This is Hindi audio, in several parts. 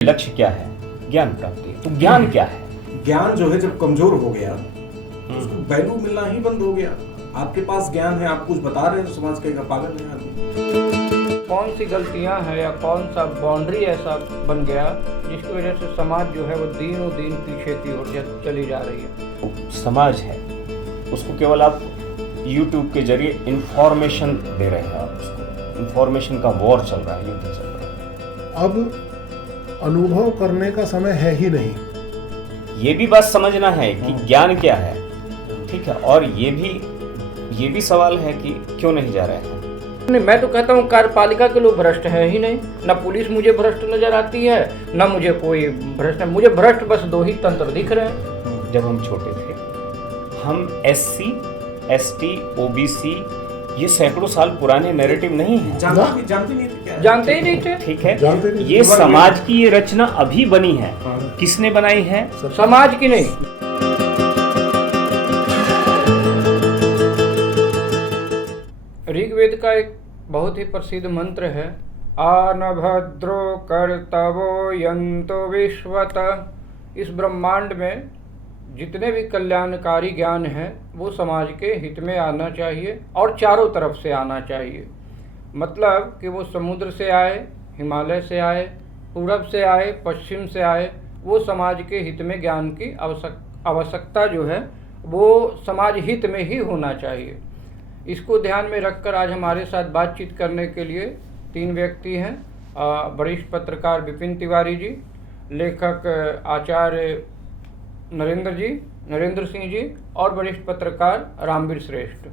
लक्ष्य क्या है? ज्ञान प्राप्ति। तो ज्ञान क्या है? ज्ञान जो है जब कमजोर हो गया उसको वैल्यू मिलना ही बंद हो गया। आपके पास ज्ञान है, आप कुछ बता रहे हैं तो समाज कहेगा पागल है आदमी। कौन सी गलतियां हैं या कौन सा बाउंड्री ऐसा बन गया जिसकी वजह से समाज जो है वो दिनों दिन पीछे की ओर चली जा रही है। समाज है, उसको केवल आप YouTube के जरिए इंफॉर्मेशन दे रहे हैं। आप उसको इंफॉर्मेशन का वॉर चल रहा है, युद्ध चल रहा है। अब अनुभव करने का समय है ही नहीं। ये भी बात समझना है कि ज्ञान क्या है, ठीक है। और ये भी सवाल है कि क्यों नहीं जा रहे हैं। नहीं, मैं तो कहता हूँ कार्यपालिका के लोग भ्रष्ट है ही नहीं। न पुलिस मुझे भ्रष्ट नजर आती है, न मुझे कोई भ्रष्ट। मुझे भ्रष्ट बस दो ही तंत्र दिख रहे हैं। जब हम छोटे थे, हम SC, ST, OBC ये सैकड़ों साल पुराने नैरेटिव नहीं है। जानते नहीं थे क्या? जानते ही नहीं थे। ठीक है, जानते नहीं। ये समाज की ये रचना अभी बनी है। किसने बनाई है? समाज की नहीं। ऋग्वेद का एक बहुत ही प्रसिद्ध मंत्र है, आनभद्रो कर्तवो यंतो विश्वत। इस ब्रह्मांड में जितने भी कल्याणकारी ज्ञान है वो समाज के हित में आना चाहिए और चारों तरफ से आना चाहिए। मतलब कि वो समुद्र से आए, हिमालय से आए, पूरब से आए, पश्चिम से आए, वो समाज के हित में ज्ञान की आवश्यकता जो है वो समाज हित में ही होना चाहिए। इसको ध्यान में रखकर आज हमारे साथ बातचीत करने के लिए 3 व्यक्ति हैं। वरिष्ठ पत्रकार विपिन तिवारी जी, लेखक आचार्य नरेंद्र सिंह जी और वरिष्ठ पत्रकार रामवीर श्रेष्ठ।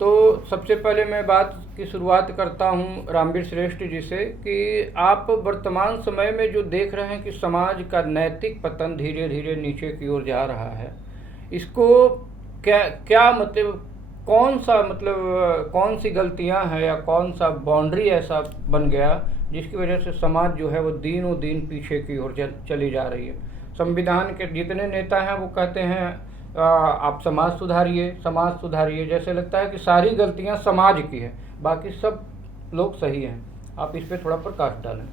तो सबसे पहले मैं बात की शुरुआत करता हूं रामवीर श्रेष्ठ जी से कि आप वर्तमान समय में जो देख रहे हैं कि समाज का नैतिक पतन धीरे धीरे नीचे की ओर जा रहा है, इसको क्या मतलब कौन सी गलतियां हैं या कौन सा बाउंड्री ऐसा बन गया जिसकी वजह से समाज जो है वो दिनों दिन पीछे की ओर चली जा रही है। संविधान के जितने नेता हैं वो कहते हैं आप समाज सुधारिए। जैसे लगता है कि सारी गलतियां समाज की है, बाकी सब लोग सही हैं। आप इस पे थोड़ा प्रकाश डालें।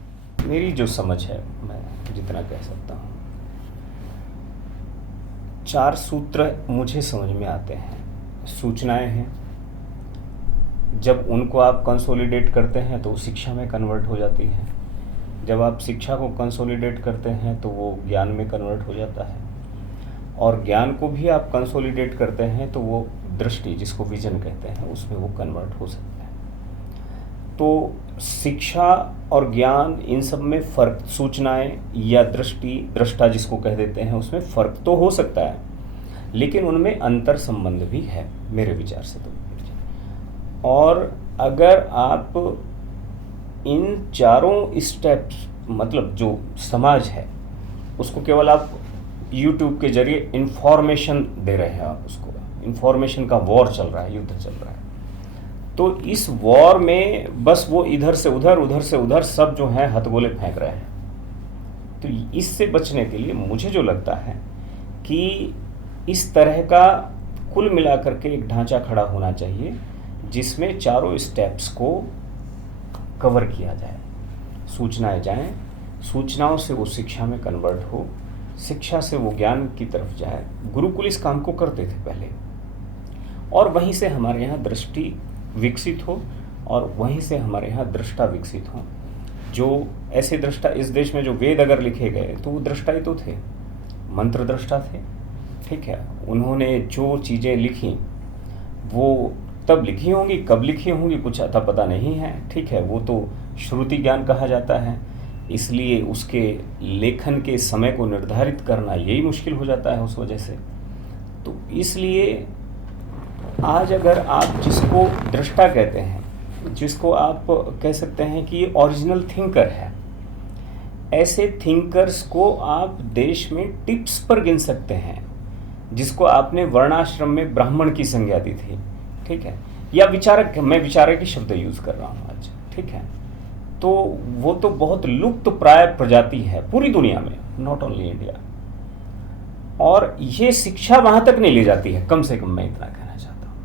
मेरी जो समझ है, मैं जितना कह सकता हूँ, 4 सूत्र मुझे समझ में आते हैं। सूचनाएं हैं, जब उनको आप कंसोलिडेट करते हैं तो शिक्षा में कन्वर्ट हो जाती है। जब आप शिक्षा को कंसोलिडेट करते हैं तो वो ज्ञान में कन्वर्ट हो जाता है, और ज्ञान को भी आप कंसोलिडेट करते हैं तो वो दृष्टि, जिसको विजन कहते हैं, उसमें वो कन्वर्ट हो सकता है। तो शिक्षा और ज्ञान, इन सब में फ़र्क, सूचनाएं या दृष्टा जिसको कह देते हैं, उसमें फ़र्क तो हो सकता है, लेकिन उनमें अंतर संबंध भी है मेरे विचार से। तो और अगर आप इन चारों स्टेप्स, मतलब जो समाज है उसको केवल आप YouTube के जरिए इंफॉर्मेशन दे रहे हैं। आप उसको इंफॉर्मेशन का वॉर चल रहा है, युद्ध चल रहा है। तो इस वॉर में बस वो इधर से उधर सब जो है हथगोले फेंक रहे हैं। तो इससे बचने के लिए मुझे जो लगता है कि इस तरह का कुल मिलाकर के एक ढांचा खड़ा होना चाहिए जिसमें चारों स्टेप्स को कवर किया जाए। सूचनाएं जाएं, सूचनाओं से वो शिक्षा में कन्वर्ट हो, शिक्षा से वो ज्ञान की तरफ जाए। गुरुकुल इस काम को करते थे पहले, और वहीं से हमारे यहाँ दृष्टि विकसित हो और वहीं से हमारे यहाँ दृष्टा विकसित हो। जो ऐसे दृष्टा इस देश में, जो वेद अगर लिखे गए तो वो दृष्टा ही तो थे, मंत्र दृष्टा थे, ठीक है। उन्होंने जो चीज़ें लिखी वो तब लिखी होंगी, कब लिखी होंगी कुछ अता पता नहीं है, ठीक है। वो तो श्रुति ज्ञान कहा जाता है, इसलिए उसके लेखन के समय को निर्धारित करना यही मुश्किल हो जाता है उस वजह से। तो इसलिए आज अगर आप जिसको दृष्टा कहते हैं, जिसको आप कह सकते हैं कि ये ओरिजिनल थिंकर है, ऐसे थिंकर्स को आप देश में टिप्स पर गिन सकते हैं। जिसको आपने वर्णाश्रम में ब्राह्मण की संज्ञा दी थी, ठीक है, या विचारक, मैं विचारक की शब्द यूज कर रहा हूँ आज, ठीक है। तो वो तो बहुत लुप्त प्राय प्रजाति है पूरी दुनिया में, नॉट ओनली इंडिया। और ये शिक्षा वहां तक नहीं ले जाती है, कम से कम मैं इतना कहना चाहता हूँ,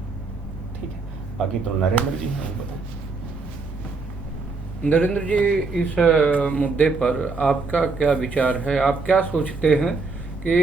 ठीक है। बाकी तो नरेंद्र जी हैं, वो बताएं। नरेंद्र जी, इस मुद्दे पर आपका क्या विचार है? आप क्या सोचते हैं कि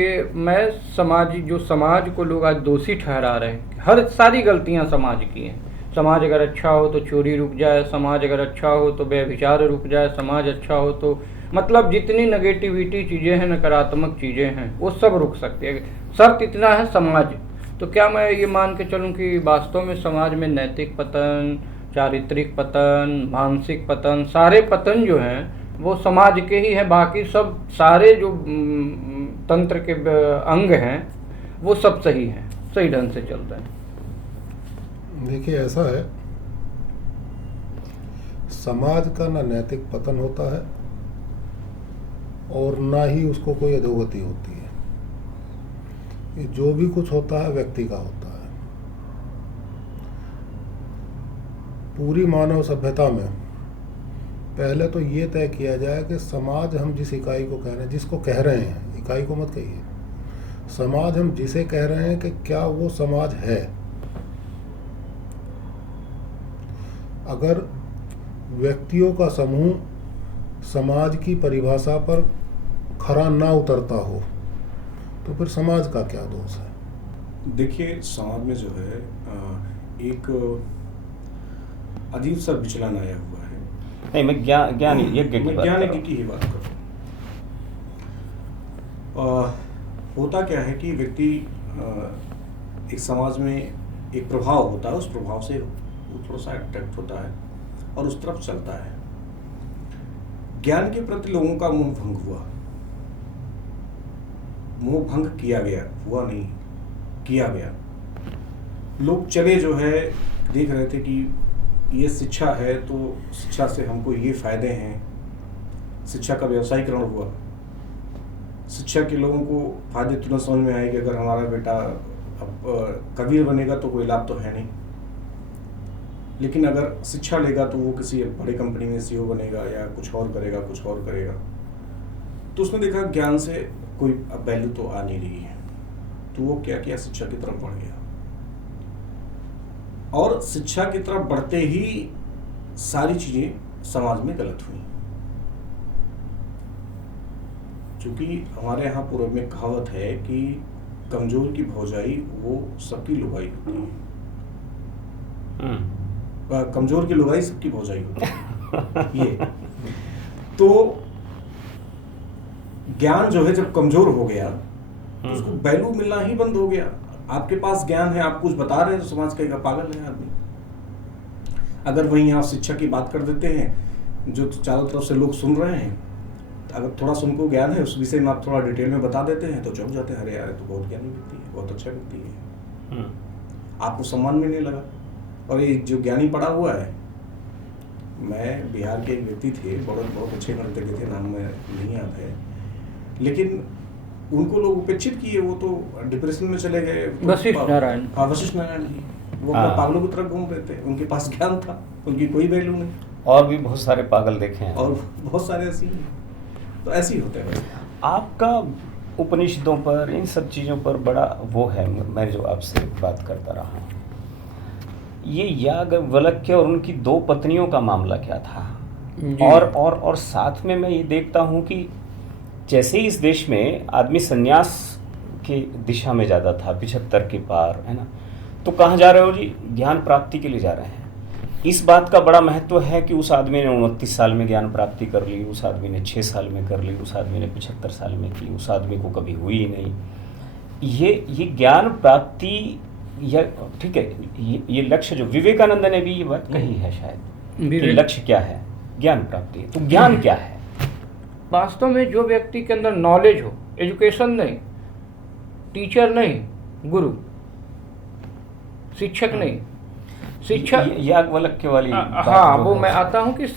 समाज को लोग आज दोषी ठहरा रहे हैं, हर सारी गलतियां समाज की हैं। समाज अगर अच्छा हो तो चोरी रुक जाए, समाज अगर अच्छा हो तो व्यभिचार रुक जाए, समाज अच्छा हो तो मतलब जितनी नेगेटिविटी चीज़ें हैं, नकारात्मक चीज़ें हैं, वो सब रुक सकती है। शर्त इतना है समाज। तो क्या मैं ये मान के चलूँ कि वास्तव में समाज में नैतिक पतन, चारित्रिक पतन, मानसिक पतन, सारे पतन जो हैं वो समाज के ही हैं, बाकी सब सारे जो तंत्र के अंग हैं वो सब सही हैं, सही ढंग से चल रहे हैं? देखिए, ऐसा है, समाज का ना नैतिक पतन होता है और ना ही उसको कोई अधोगति होती है। ये जो भी कुछ होता है व्यक्ति का होता है। पूरी मानव सभ्यता में पहले तो ये तय किया जाए कि समाज हम जिस इकाई को कह रहे हैं, जिसको कह रहे हैं, इकाई को मत कहिए, समाज हम जिसे कह रहे हैं कि क्या वो समाज है। अगर व्यक्तियों का समूह समाज की परिभाषा पर खरा ना उतरता हो तो फिर समाज का क्या दोष है? देखिए, समाज में जो है एक अजीब सा विचलन आया हुआ है। नहीं, मैं ज्ञान यज्ञ की ही बात करूँ। होता क्या है कि व्यक्ति एक समाज में एक प्रभाव होता है, उस प्रभाव से वो थोड़ा सा अट्रैक्ट होता है और उस तरफ चलता है। ज्ञान के प्रति लोगों का मोह भंग हुआ, मोह भंग किया गया, हुआ नहीं, किया गया। लोग चले जो है देख रहे थे कि ये शिक्षा है तो शिक्षा से हमको ये फायदे हैं। शिक्षा का व्यवसायीकरण हुआ। शिक्षा के लोगों को फायदे तुरंत समझ में आए कि अगर हमारा बेटा अब कबीर बनेगा तो कोई लाभ तो है नहीं, लेकिन अगर शिक्षा लेगा तो वो किसी बड़ी कंपनी में सीईओ बनेगा या कुछ और करेगा। तो उसने देखा ज्ञान से कोई अब वैल्यू तो आ नहीं रही है, तो वो क्या किया, शिक्षा की तरफ बढ़ गया। और शिक्षा की तरफ बढ़ते ही सारी चीजें समाज में गलत हुई। क्योंकि हमारे यहाँ पूर्व में कहावत है कि कमजोर की भौजाई वो सबकी लुगाई होती है। कमजोर की लुगाई सबकी भौजाई होती है। ये तो ज्ञान जो है जब कमजोर हो गया तो उसको वैल्यू मिलना ही बंद हो गया। आपके पास ज्ञान है, आप कुछ बता रहे हैं तो समाज कहेगा पागल है आदमी। अगर वहीं आप शिक्षा की बात कर देते हैं जो चारों तरफ से लोग सुन रहे हैं, अगर थोड़ा सा उनको ज्ञान है उस विषय में आप थोड़ा डिटेल में बता देते हैं तो चौंक जाते हैं, अरे यार तो बहुत ज्ञानी व्यक्ति है, बहुत अच्छा व्यक्ति है, आपको सम्मान मिलने लगा। और ये जो ज्ञानी पड़ा हुआ है, मैं बिहार के एक व्यक्ति थे, बहुत अच्छे नर्तक थे, नाम में नहीं याद है, लेकिन उनको लोग उपेक्षित किए, वो तो डिप्रेशन में चले गए। वशिष्ठ नारायण। हाँ, वशिष्ठ नारायण जी, वो पागलों की तरफ घूम रहे थे, उनके पास ज्ञान था, उनकी कोई वैल्यू नहीं। और भी बहुत सारे पागल देखे हैं, और बहुत सारे ऐसे ही, तो ऐसे ही होते हैं। आपका उपनिषदों पर, इन सब चीज़ों पर बड़ा वो है, मैं जो आपसे बात करता रहा हूँ, ये याज्ञवल्क्य और उनकी 2 पत्नियों का मामला क्या था? और साथ में मैं ये देखता हूँ कि जैसे इस देश में आदमी संन्यास की दिशा में ज़्यादा था, 75 के पार, है ना, तो कहाँ जा रहे हो जी? ज्ञान प्राप्ति के लिए जा रहे हैं। इस बात का बड़ा महत्व है कि उस आदमी ने 29 साल में ज्ञान प्राप्ति कर ली, उस आदमी ने 6 साल में कर ली, उस आदमी ने 75 साल में की, उस आदमी को कभी हुई ही नहीं। ये ज्ञान प्राप्ति, या ठीक है, ये लक्ष्य जो विवेकानंद ने भी ये बात कही है शायद कि लक्ष्य क्या है? ज्ञान प्राप्ति। तो ज्ञान क्या है? वास्तव में जो व्यक्ति के अंदर नॉलेज हो, एजुकेशन नहीं, टीचर नहीं, गुरु, शिक्षक नहीं, शिक्षा याज्ञवल्क्य वाली हाँ, वो मैं आता हूँ कि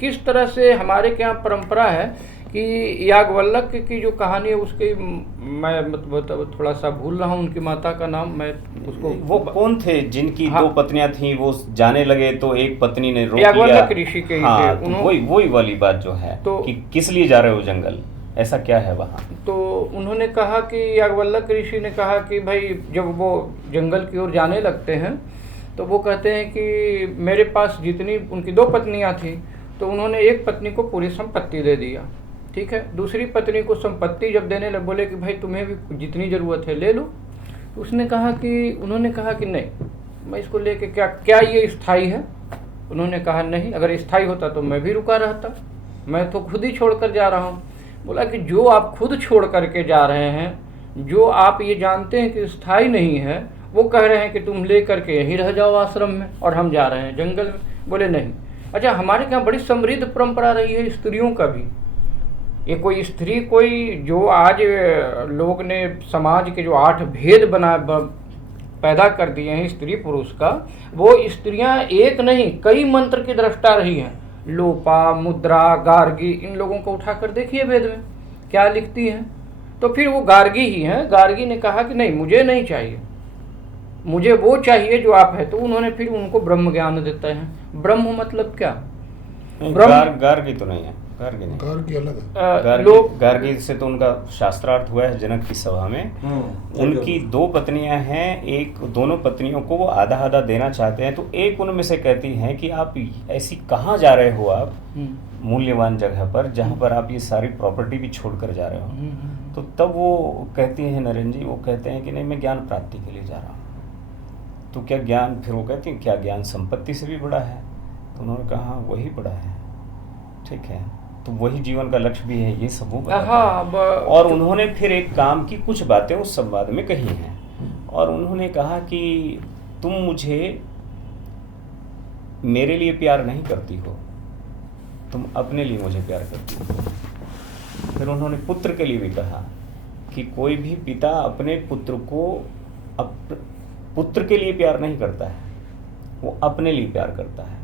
किस तरह से हमारे यहाँ परंपरा है कि याज्ञवल्क्य की जो कहानी है उसकी मैं मतलब थोड़ा सा भूल रहा हूँ उनकी माता का नाम, मैं उसको, वो कौन थे जिनकी 2 पत्नियां थी, वो जाने लगे तो एक पत्नी ने रोक लिया। याज्ञवल्क्य ऋषि के हाँ, तो वही वाली बात जो है तो कि किस लिए जा रहे हो जंगल, ऐसा क्या है वहाँ? तो उन्होंने कहा कि याज्ञवल्क्य ऋषि ने कहा कि भाई जब वो जंगल की ओर जाने लगते हैं तो वो कहते हैं कि मेरे पास जितनी, उनकी 2 पत्नियां थी, तो उन्होंने एक पत्नी को पूरी संपत्ति दे दिया, ठीक है। दूसरी पत्नी को संपत्ति जब देने लगे, बोले कि भाई तुम्हें भी जितनी ज़रूरत है ले लो। तो उन्होंने कहा कि नहीं, मैं इसको लेके क्या ये स्थायी है? उन्होंने कहा नहीं, अगर स्थायी होता तो मैं भी रुका रहता, मैं तो खुद ही छोड़ कर जा रहा हूँ। बोला कि जो आप खुद छोड़ करके जा रहे हैं, जो आप ये जानते हैं कि स्थायी नहीं है, वो कह रहे हैं कि तुम ले करके यहीं रह जाओ आश्रम में, और हम जा रहे हैं जंगल में। बोले नहीं। अच्छा, हमारे यहाँ बड़ी समृद्ध परंपरा रही है स्त्रियों का भी। ये कोई स्त्री कोई जो आज लोग ने समाज के जो 8 भेद पैदा कर दिए हैं स्त्री पुरुष का, वो स्त्रियां एक नहीं कई मंत्र की दृष्टा रही हैं। लोपा, मुद्रा, गार्गी, इन लोगों को उठा कर देखिए वेद में क्या लिखती हैं। तो फिर वो गार्गी ही हैं। गार्गी ने कहा कि नहीं, मुझे नहीं चाहिए, मुझे वो चाहिए जो आप है। तो उन्होंने फिर उनको ब्रह्म ज्ञान देते हैं। ब्रह्म मतलब क्या? गार्गी तो नहीं है, गार्गी नहीं, गार्गी अलग है। गार्गी से तो उनका शास्त्रार्थ हुआ है जनक की सभा में। उनकी 2 पत्नियां हैं, एक दोनों पत्नियों को वो आधा आधा देना चाहते हैं। तो एक उनमें से कहती हैं कि आप ऐसी कहाँ जा रहे हो, आप मूल्यवान जगह पर जहाँ पर आप ये सारी प्रॉपर्टी भी छोड़ कर जा रहे हो। तो तब वो कहती हैं, नरेंद्र जी, वो कहते हैं कि नहीं, मैं ज्ञान प्राप्ति के लिए जा रहा हूँ। तो क्या ज्ञान, फिर वो कहती हैं क्या ज्ञान संपत्ति से भी बड़ा है? तो उन्होंने कहा हाँ, वही बड़ा है, ठीक है, तो वही जीवन का लक्ष्य भी है, ये सब वो बताते हैं। और उन्होंने फिर एक काम की कुछ बातें उस संवाद में कही हैं, और उन्होंने कहा कि तुम मुझे मेरे लिए प्यार नहीं करती हो, तुम अपने लिए मुझे प्यार करती हो। फिर उन्होंने पुत्र के लिए भी कहा कि कोई भी पिता अपने पुत्र को पुत्र के लिए प्यार नहीं करता है, वो अपने लिए प्यार करता है।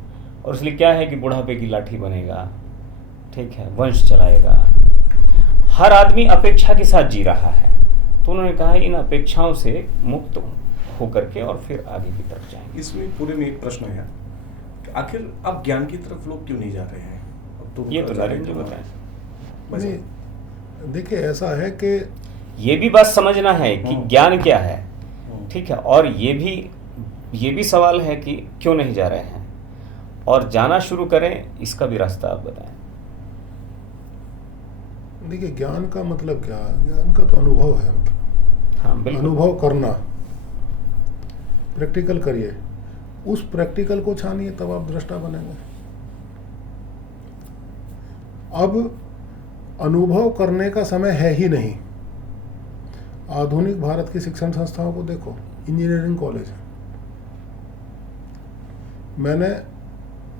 और इसलिए क्या है कि बुढ़ापे की लाठी बनेगा, ठीक है, वंश चलाएगा। हर आदमी अपेक्षा के साथ जी रहा है। तो उन्होंने कहा इन अपेक्षाओं से मुक्त होकर के और फिर आगे की तरफ जाएंगे। इसमें पूरे में एक प्रश्न है, आखिर अब ज्ञान की तरफ लोग क्यों नहीं जा रहे हैं? अब तो ये तो नरेंद्र जी बताएं। देखिए, ऐसा है कि ये भी बात समझना है कि ज्ञान क्या है, ठीक है, और ये भी सवाल है कि क्यों नहीं जा रहे हैं, और जाना शुरू करें, इसका भी रास्ता आप बताएं। देखिए, ज्ञान का मतलब क्या है? ज्ञान का तो अनुभव है, मतलब हाँ, बिल्कुल। अनुभव करना, प्रैक्टिकल करिए, उस प्रैक्टिकल को छानिए, तब आप दृष्टा बनेंगे। अब अनुभव करने का समय है ही नहीं। आधुनिक भारत की शिक्षण संस्थाओं को देखो, इंजीनियरिंग कॉलेज है। मैंने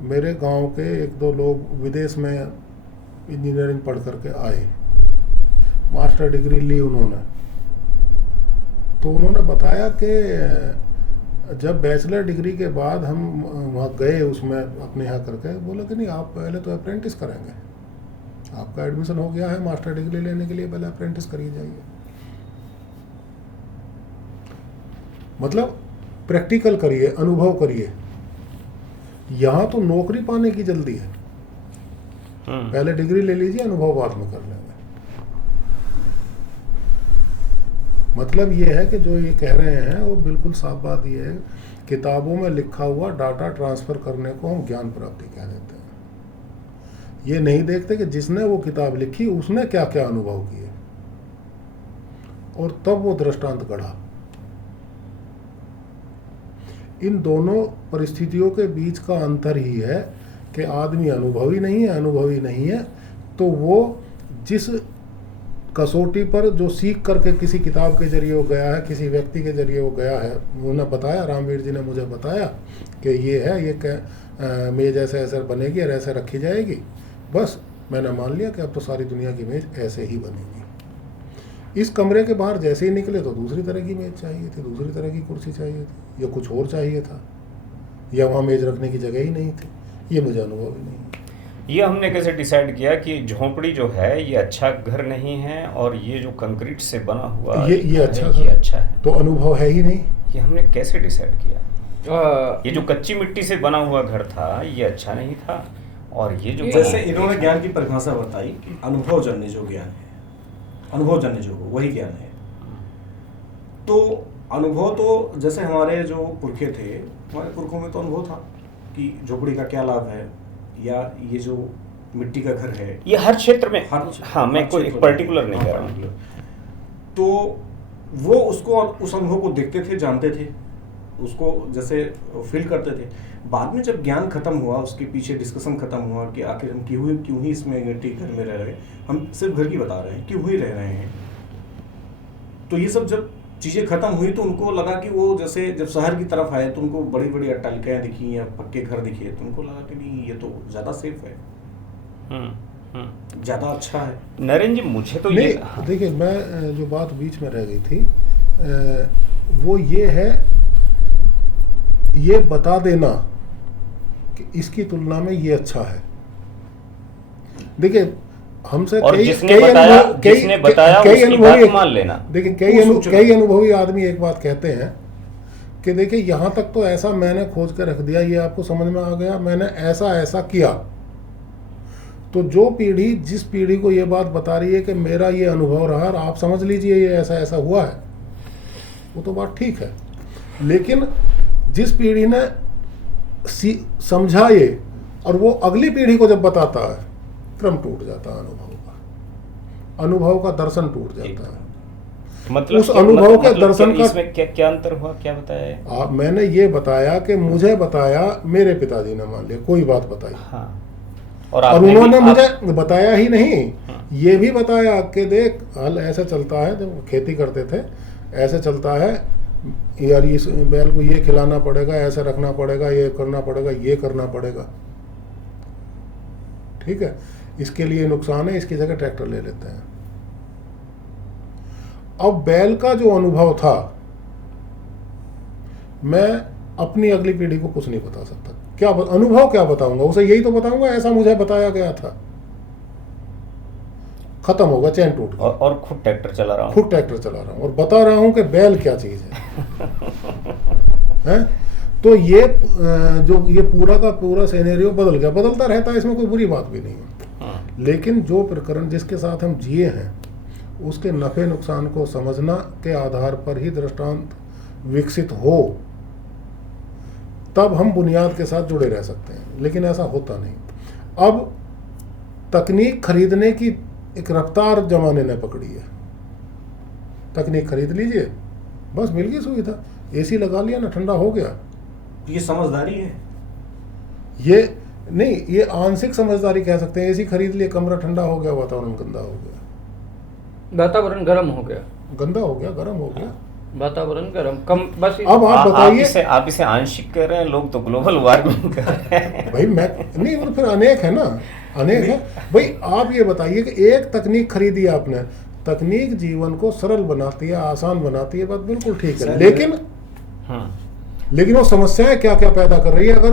मेरे गांव के 1-2 लोग विदेश में इंजीनियरिंग पढ़ करके आए, मास्टर डिग्री ली उन्होंने। तो उन्होंने बताया कि जब बैचलर डिग्री के बाद हम वहाँ गए, उसमें अपने यहाँ करके, बोला कि नहीं, आप पहले तो अप्रेंटिस करेंगे, आपका एडमिशन हो गया है मास्टर डिग्री लेने के लिए, पहले अप्रेंटिस करिए जाइए। मतलब प्रैक्टिकल करिए, अनुभव करिए। यहाँ तो नौकरी पाने की जल्दी है, पहले डिग्री ले लीजिए, अनुभव बाद में कर लेंगे। मतलब ये है कि जो ये कह रहे हैं वो बिल्कुल साफ बात ये है, किताबों में लिखा हुआ डाटा ट्रांसफर करने को हम ज्ञान प्राप्ति कह देते हैं। ये नहीं देखते कि जिसने वो किताब लिखी उसने क्या क्या अनुभव किए, और तब वो दृष्टांत गढ़ा। इन दोनों परिस्थितियों के बीच का अंतर ही है कि आदमी अनुभवी नहीं है, तो वो जिस कसौटी पर जो सीख करके किसी किताब के जरिए वो गया है, किसी व्यक्ति के जरिए वो गया है, उन्होंने बताया, रामवीर जी ने मुझे बताया कि ये है, ये मेज ऐसे ऐसे बनेगी और ऐसे रखी जाएगी, बस मैंने मान लिया कि अब तो सारी दुनिया की मेज ऐसे ही बनेगी। इस कमरे के बाहर जैसे ही निकले तो दूसरी तरह की मेज चाहिए थी, दूसरी तरह की कुर्सी चाहिए थी, या कुछ और चाहिए था, या वहाँ मेज रखने की जगह ही नहीं थी। ये मुझे अनुभव ही नहीं। ये हमने कैसे डिसाइड किया कि झोंपड़ी जो है ये अच्छा घर नहीं है, और ये जो कंक्रीट से बना हुआ ये अच्छा है, तो अनुभव है ही नहीं। ये हमने कैसे डिसाइड किया? ये जो कच्ची मिट्टी से बना हुआ घर था ये अच्छा नहीं था, और ये जो जैसे इन्होंने ज्ञान की परिभाषा बताई कि अनुभवजन्य जो ज्ञान है, अनुभवजन्य जो हो वही ज्ञान है। तो अनुभव तो जैसे हमारे जो पुरखे थे, हमारे पुरखों में तो अनुभव था कि झोपड़ी का क्या लाभ है, या ये जो मिट्टी का घर है, ये हर क्षेत्र में, हाँ, मैं हर कोई क्षेत्र एक में, पर्टिकुलर नहीं हाँ, कह रहा हूँ। particular। तो वो उसको उस अनुभव को देखते थे, जानते थे, उसको जैसे फील करते थे। बाद में जब ज्ञान खत्म हुआ, उसके पीछे डिस्कशन खत्म हुआ कि आखिर हम क्यों ही इसमें मिट्टी घर में रह रहे हैं, हम सिर्फ घर की बता रहे हैं, क्यों ही रह रहे हैं। तो ये सब जब चीज़ें खत्म हुई तो उनको लगा कि वो जैसे जब शहर की तरफ आए तो उनको बड़ी बड़ी अट्टालिकाएं दिखी या पक्के घर दिखे, तो उनको लगा कि नहीं, ये तो ज़्यादा सेफ है, ज़्यादा अच्छा है। नरेंद्र जी, मुझे तो नहीं, ये, हाँ, देखिए, मैं जो बात बीच में रह गई थी वो ये है, ये बता देना कि इसकी तुलना में ये अच्छा है। देखिए, हमसे और कई जिसने कई बताया अनुभव- कई- जिसने बताया कई उसकी अनुभवी- बात मान लेना। देखिए, वो सूचना। कई अनुभवी आदमी एक बात कहते हैं कि देखिए, यहाँ तक तो ऐसा मैंने खोज कर रख दिया, ये आपको समझ में आ गया, मैंने ऐसा ऐसा किया। तो जो पीढ़ी जिस पीढ़ी को ये बात बता रही है कि मेरा ये अनुभव रहा और आप समझ लीजिए ये ऐसा ऐसा हुआ है, वो तो बात ठीक है। लेकिन जिस पीढ़ी ने समझा ये और वो अगली पीढ़ी को जब बताता है, क्रम टूट जाता है, अनुभव का दर्शन टूट जाता है। मतलब उस अनुभव के दर्शन का इसमें क्या अंतर हुआ, क्या बताया? मैंने ये बताया कि मुझे बताया मेरे पिताजी ने, मान लिया कोई बात बताई, हाँ, और आपने उन्होंने भी- मुझे बताया ही नहीं, ये भी बताया कि देख, हल ऐसे चलता है, जब खेती करते थे ऐसे चलता है यार, इस बैल को ये खिलाना पड़ेगा, ऐसे रखना पड़ेगा, ये करना पड़ेगा, ये करना पड़ेगा, ठीक है, इसके लिए नुकसान है, इसकी जगह ट्रैक्टर ले लेते हैं। अब बैल का जो अनुभव था, मैं अपनी अगली पीढ़ी को कुछ नहीं बता सकता। क्या अनुभव क्या बताऊंगा उसे? यही तो बताऊंगा ऐसा मुझे बताया गया था, खत्म होगा, चैन टूट गया, और खुद ट्रैक्टर चला रहा हूँ, खुद ट्रैक्टर चला रहा हूँ और बता रहा हूँ कि बैल क्या चीज है? तो ये जो ये पूरा का पूरा सिनेरियो बदल गया, बदलता रहता है, इसमें कोई बुरी बात भी नहीं है। लेकिन जो प्रकरण जिसके साथ हम जिए हैं, उसके नफे नुकसान को समझना के आधार पर ही दृष्टांत विकसित हो, तब हम बुनियाद के साथ जुड़े रह सकते हैं, लेकिन ऐसा होता नहीं। अब तकनीक खरीदने की एक रफ्तार जमाने ने पकड़ी है, तकनीक खरीद लीजिए, बस मिल गई सुविधा, एसी लगा लिया ना, ठंडा हो गया। ये समझदारी है, ये नहीं, ये आंशिक समझदारी कह सकते हैं। एसी खरीद लिए, कमरा ठंडा हो गया, वातावरण गंदा हो गया, वातावरण गर्म हो गया, गंदा हो गया, गर्म हो गया, वातावरण गर्म कम, बस अब आप बताइए। आप इसे आंशिक कह रहे हैं, लोग तो ग्लोबल वार्मिंग कर रहे हैं। भाई मैं नहीं, वो फिर अनेक है ना, अनेक है भाई। आप ये बताइए कि एक तकनीक खरीदी आपने, तकनीक जीवन को सरल बनाती है, आसान बनाती है, बात बिल्कुल ठीक है, लेकिन वो समस्याएं क्या क्या पैदा कर रही है, अगर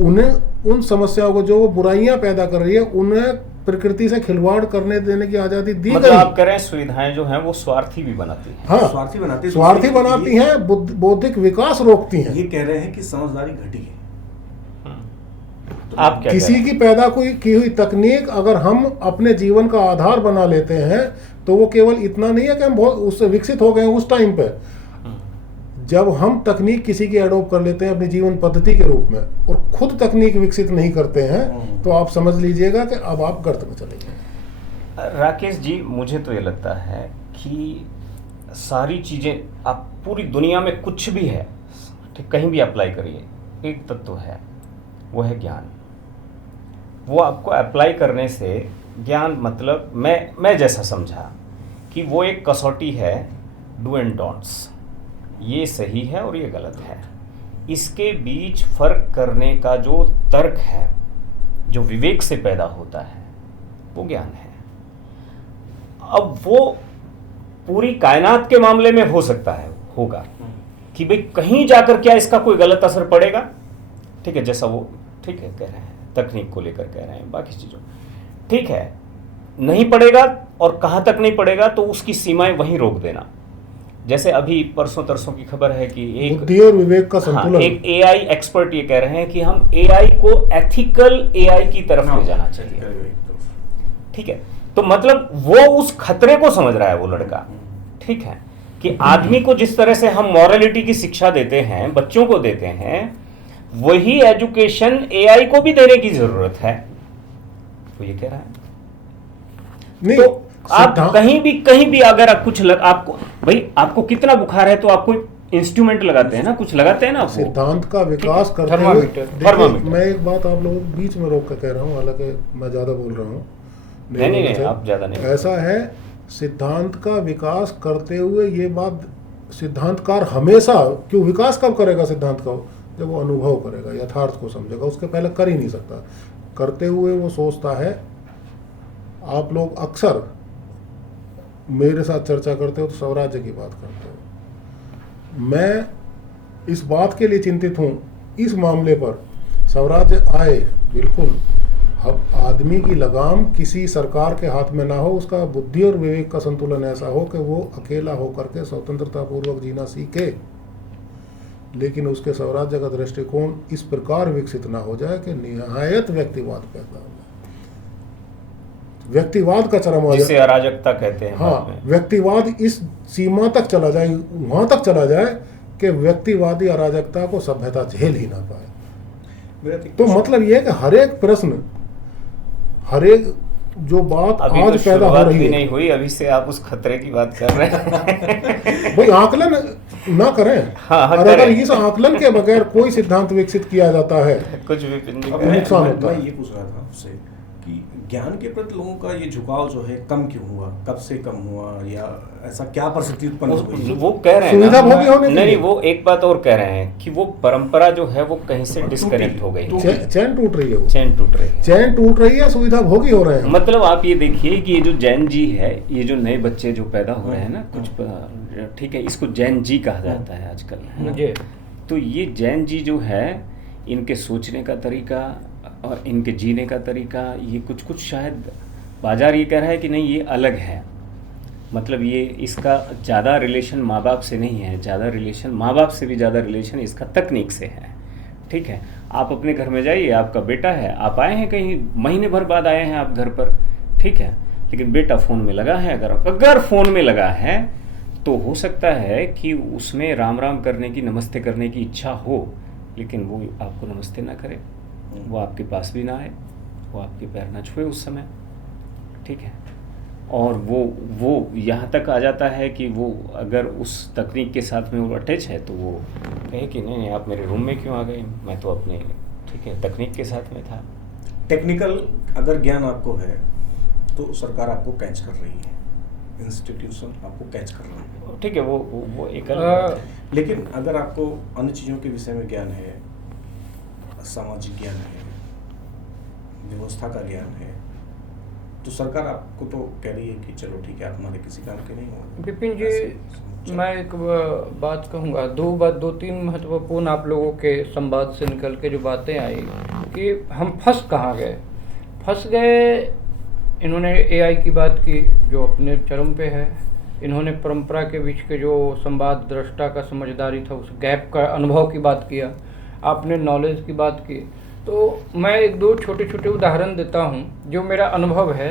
उन्हें उन समस्याओं को जो वो बुराइयां पैदा कर रही है, उन्हें प्रकृति से खिलवाड़ करने देने की आजादी दी मतलब गई। आप कह रहे हैं सुविधाएं जो हैं वो स्वार्थी भी बनाती हैं। हाँ, स्वार्थी बनाती हैं, बौद्धिक विकास रोकती हैं। ये कह रहे हैं कि समझदारी घटी है। आप क्या किसी की पैदा की हुई तकनीक अगर हम अपने जीवन का आधार बना लेते हैं, तो वो केवल इतना नहीं है कि हम बहुत उससे विकसित हो गए उस टाइम पे। जब हम तकनीक किसी की एडोप्ट कर लेते हैं अपनी जीवन पद्धति के रूप में और खुद तकनीक विकसित नहीं करते हैं, तो आप समझ लीजिएगा कि अब आप गर्त में चले गए। राकेश जी, मुझे तो ये लगता है कि सारी चीज़ें आप पूरी दुनिया में कुछ भी है, ठीक, कहीं भी अप्लाई करिए, एक तत्व है, वो है ज्ञान। वो आपको अप्लाई करने से ज्ञान, मतलब मैं जैसा समझा कि वो एक कसौटी है, डू एंड डोंट्स, ये सही है और ये गलत है, इसके बीच फर्क करने का जो तर्क है, जो विवेक से पैदा होता है, वो ज्ञान है। अब वो पूरी कायनात के मामले में हो सकता है, होगा कि भाई कहीं जाकर क्या इसका कोई गलत असर पड़ेगा, ठीक है, जैसा वो ठीक है कह रहे हैं, तकनीक को लेकर कह रहे हैं, बाकी चीज़ों ठीक है, नहीं पड़ेगा, और कहाँ तक नहीं पड़ेगा तो उसकी सीमाएं वहीं रोक देना। जैसे अभी परसों तरसों की खबर है कि एक बुद्धि और विवेक का संतुलन, हाँ, एक एआई एक्सपर्ट ये कह रहे हैं कि हम एआई को एथिकल एआई की तरफ ले जाना चाहिए, ठीक है। तो मतलब वो उस खतरे को समझ रहा है वो लड़का, ठीक है, कि आदमी को जिस तरह से हम मॉरलिटी की शिक्षा देते हैं, बच्चों को देते हैं, वही एजुकेशन एआई को भी देने की जरूरत है, वो ये कह रहा है। नहीं, तो आप सिद्धांत- कहीं भी अगर आप आपको भाई आपको कितना बुखार है तो आप कोई इंस्ट्रूमेंट लगाते हैं ना, कुछ लगाते हैं ना आपको। सिद्धांत का विकास करते हुए थर्मामीटर। देखिए, थर्मामीटर। मैं एक बात आप लोगों को बीच में रोक कर कह रहा हूँ, हालांकि मैं ज़्यादा बोल रहा हूँ। नहीं, आप ज़्यादा नहीं। ऐसा है, सिद्धांत का विकास करते हुए ये बात सिद्धांतकार हमेशा, क्यों विकास कब करेगा सिद्धांत का? जब वो अनुभव करेगा, यथार्थ को समझेगा, उसके पहले कर ही नहीं सकता। करते हुए वो सोचता है। आप लोग अक्सर मेरे साथ चर्चा करते हो तो स्वराज्य की बात करते हो। मैं इस बात के लिए चिंतित हूँ, इस मामले पर स्वराज्य आए, बिल्कुल आदमी की लगाम किसी सरकार के हाथ में ना हो, उसका बुद्धि और विवेक का संतुलन ऐसा हो कि वो अकेला होकर के स्वतंत्रता पूर्वक जीना सीखे, लेकिन उसके स्वराज्य का दृष्टिकोण इस प्रकार विकसित ना हो जाए कि निहायत व्यक्तिवाद पैदा हो, व्यक्तिवाद का चरम आ जिसे जाए। अराजकता कहते हैं। बाद हाँ, में। व्यक्तिवाद इस सीमा तक चला जाए, वहां तक चला जाए कि व्यक्तिवादी अराजकता को सभ्यता झेल ही ना पाए। तो मतलब ये है कि हर एक प्रश्न, हर एक जो बात अभी आज तो पैदा हो शुरुआत रही भी है, नहीं हुई, अभी से आप उस खतरे की बात कर रहे हैं। भाई आकलन ना करें। हाँ, और अगर करें। इस आकलन के बगैर कोई सिद्धांत विकसित किया जाता है, कुछ भी पिंडी अब का- नुकसान होता मैं है। ये पूछ रहा था आपसे कि ज्ञान के प्रति लोगों का ये झुकाव जो है कम क्यों हुआ, कब से कम हुआ, या ऐसा क्या परिस्थिति उत्पन्न हुई? वो कह रहे हैं सुविधा ना, भोगी होने के नहीं, लिए। वो एक बात और कह रहे हैं कि वो परंपरा जो है वो कहीं से डिस्कनेक्ट हो गई, चैन टूट रही है, वो चैन टूट रही है। चैन टूट रही है, सुविधा भोगी हो रहे हैं। मतलब आप ये देखिए कि ये जो जैन जी है, ये जो नए बच्चे जो पैदा हो रहे हैं ना, कुछ ठीक है, इसको जैन जी कहा जाता है आजकल, है ना? जी। तो ये जैन जी जो है, इनके सोचने का तरीका और इनके जीने का तरीका, ये कुछ शायद बाजार ये कह रहा है कि नहीं ये अलग है। मतलब ये इसका ज़्यादा रिलेशन माँ बाप से नहीं है, ज़्यादा रिलेशन माँ बाप से भी ज़्यादा रिलेशन इसका तकनीक से है। ठीक है, आप अपने घर में जाइए, आपका बेटा है, आप आए हैं कहीं महीने भर बाद आए हैं आप घर पर, ठीक है, लेकिन बेटा फ़ोन में लगा है। अगर फ़ोन में लगा है तो हो सकता है कि उसमें राम राम करने की, नमस्ते करने की इच्छा हो, लेकिन वो आपको नमस्ते ना करे, वो आपके पास भी ना आए, वो आपके पैर ना छुए उस समय, ठीक है। और वो यहाँ तक आ जाता है कि वो अगर उस तकनीक के साथ में वो अटैच है तो वो कहे कि नहीं आप मेरे रूम में क्यों आ गए, मैं तो अपने, ठीक है, तकनीक के साथ में था। टेक्निकल अगर ज्ञान आपको है तो सरकार आपको कैच कर रही है, इंस्टीट्यूशन आपको कैच कर रही है, ठीक है, वो एक अलग बात है। लेकिन अगर आपको अन्य चीज़ों के विषय में ज्ञान है, सामाजिक ज्ञान है, व्यवस्था का ज्ञान है, तो सरकार आपको तो कह रही है कि चलो ठीक है, आप हमारे किसी काम के नहीं हो। विपिन जी, ऐसे- मैं एक बात कहूँगा, दो तीन महत्वपूर्ण आप लोगों के संवाद से निकल के जो बातें आई कि हम फंस कहाँ गए। फंस गए, इन्होंने एआई की बात की जो अपने चरम पे है, इन्होंने परंपरा के बीच के जो संवाद दृष्टा का समझदारी था उस गैप का अनुभव की बात किया, आपने नॉलेज की बात की। तो मैं एक दो छोटे छोटे उदाहरण देता हूँ जो मेरा अनुभव है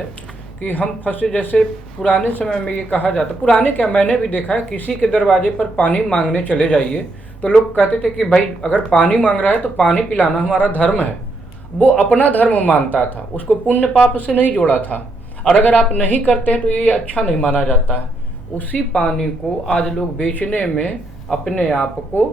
कि हम फंसे। जैसे पुराने समय में ये कहा जाता, पुराने क्या, मैंने भी देखा है, किसी के दरवाजे पर पानी मांगने चले जाइए तो लोग कहते थे कि भाई अगर पानी मांग रहा है तो पानी पिलाना हमारा धर्म है। वो अपना धर्म मानता था, उसको पुण्य पाप से नहीं जोड़ा था, और अगर आप नहीं करते हैं तो ये अच्छा नहीं माना जाता है। उसी पानी को आज लोग बेचने में अपने आप को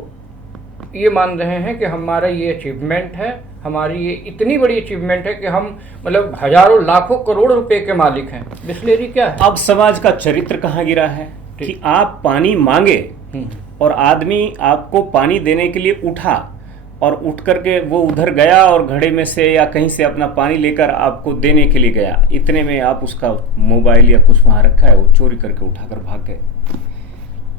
ये मान रहे हैं कि हमारा ये अचीवमेंट है, हमारी ये इतनी बड़ी अचीवमेंट है कि हम मतलब हजारों लाखों करोड़ रुपए के मालिक हैं। बिस्लेरी क्या है? अब समाज का चरित्र कहाँ गिरा है कि आप पानी मांगे और आदमी आपको पानी देने के लिए उठा और उठ करके वो उधर गया और घड़े में से या कहीं से अपना पानी लेकर आपको देने के लिए गया, इतने में आप उसका मोबाइल या कुछ वहाँ रखा है वो चोरी करके उठाकर भाग गए।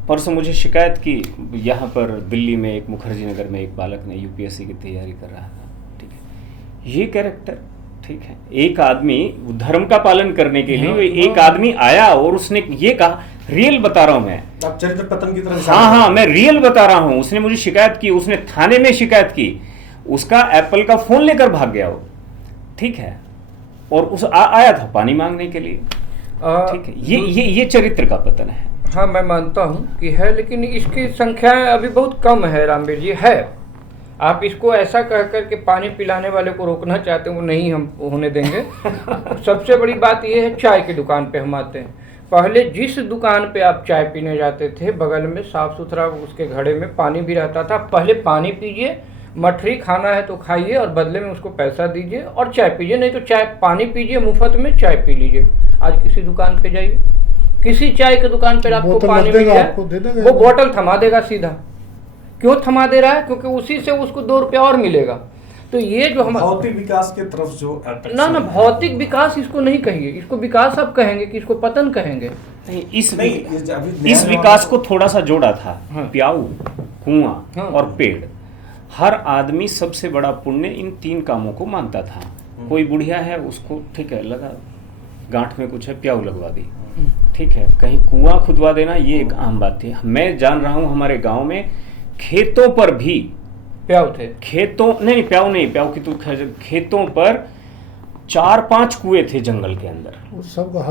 परसों मुझे शिकायत की, यहाँ पर दिल्ली में एक मुखर्जी नगर में एक बालक ने यूपीएससी की तैयारी कर रहा था, ठीक है, ये कैरेक्टर, ठीक है, एक आदमी धर्म का पालन करने के लिए एक आदमी आया और उसने ये कहा, रियल बता रहा हूं मैं, आप चरित्र पतन की तरफ हाँ मैं रियल बता रहा हूं, उसने मुझे शिकायत की, उसने थाने में शिकायत की, उसका एप्पल का फोन लेकर भाग गया वो, ठीक है, और उस आया था पानी मांगने के लिए, ठीक है, ये चरित्र का पतन है। हाँ, मैं मानता हूँ कि है, लेकिन इसकी संख्या अभी बहुत कम है रामवीर जी, है आप इसको ऐसा कह कर के पानी पिलाने वाले को रोकना चाहते हैं, वो नहीं हम होने देंगे। सबसे बड़ी बात ये है, चाय की दुकान पे हम आते हैं। पहले जिस दुकान पे आप चाय पीने जाते थे, बगल में साफ सुथरा उसके घड़े में पानी भी रहता था। पहले पानी पीजिए, मठरी खाना है तो खाइए और बदले में उसको पैसा दीजिए और चाय पीजिए, नहीं तो चाय पानी पीजिए, मुफ्त में चाय पी लीजिए। आज किसी दुकान पे जाइए, किसी चाय की दुकान पर आपको पानी मिल जाए, वो बोतल थमा देगा सीधा। क्यों थमा दे रहा है? क्योंकि उसी से उसको 2 रुपया और मिलेगा। तो ये जो हम भौतिक विकास के तरफ जो ना भौतिक विकास इसको नहीं कहिए, इसको विकास आप कहेंगे कि इसको पतन कहेंगे? नहीं, नहीं, इस विकास को थोड़ा सा जोड़ा था। हाँ। प्याऊ, कुआं हाँ। और पेड़। हर आदमी सबसे बड़ा पुण्य इन 3 कामों को मानता था। कोई बुढ़िया है, उसको ठीक है लगा, गांठ में कुछ है, प्याऊ लगवा दी, ठीक है। कहीं कुआं खुदवा देना, ये एक आम बात थी। मैं जान रहा हूं हमारे गांव में खेतों पर भी प्याऊ थे। खेतों नहीं, प्याऊ नहीं, प्याऊ की तो खेतों पर 4-5 कुएं थे जंगल के अंदर। सबका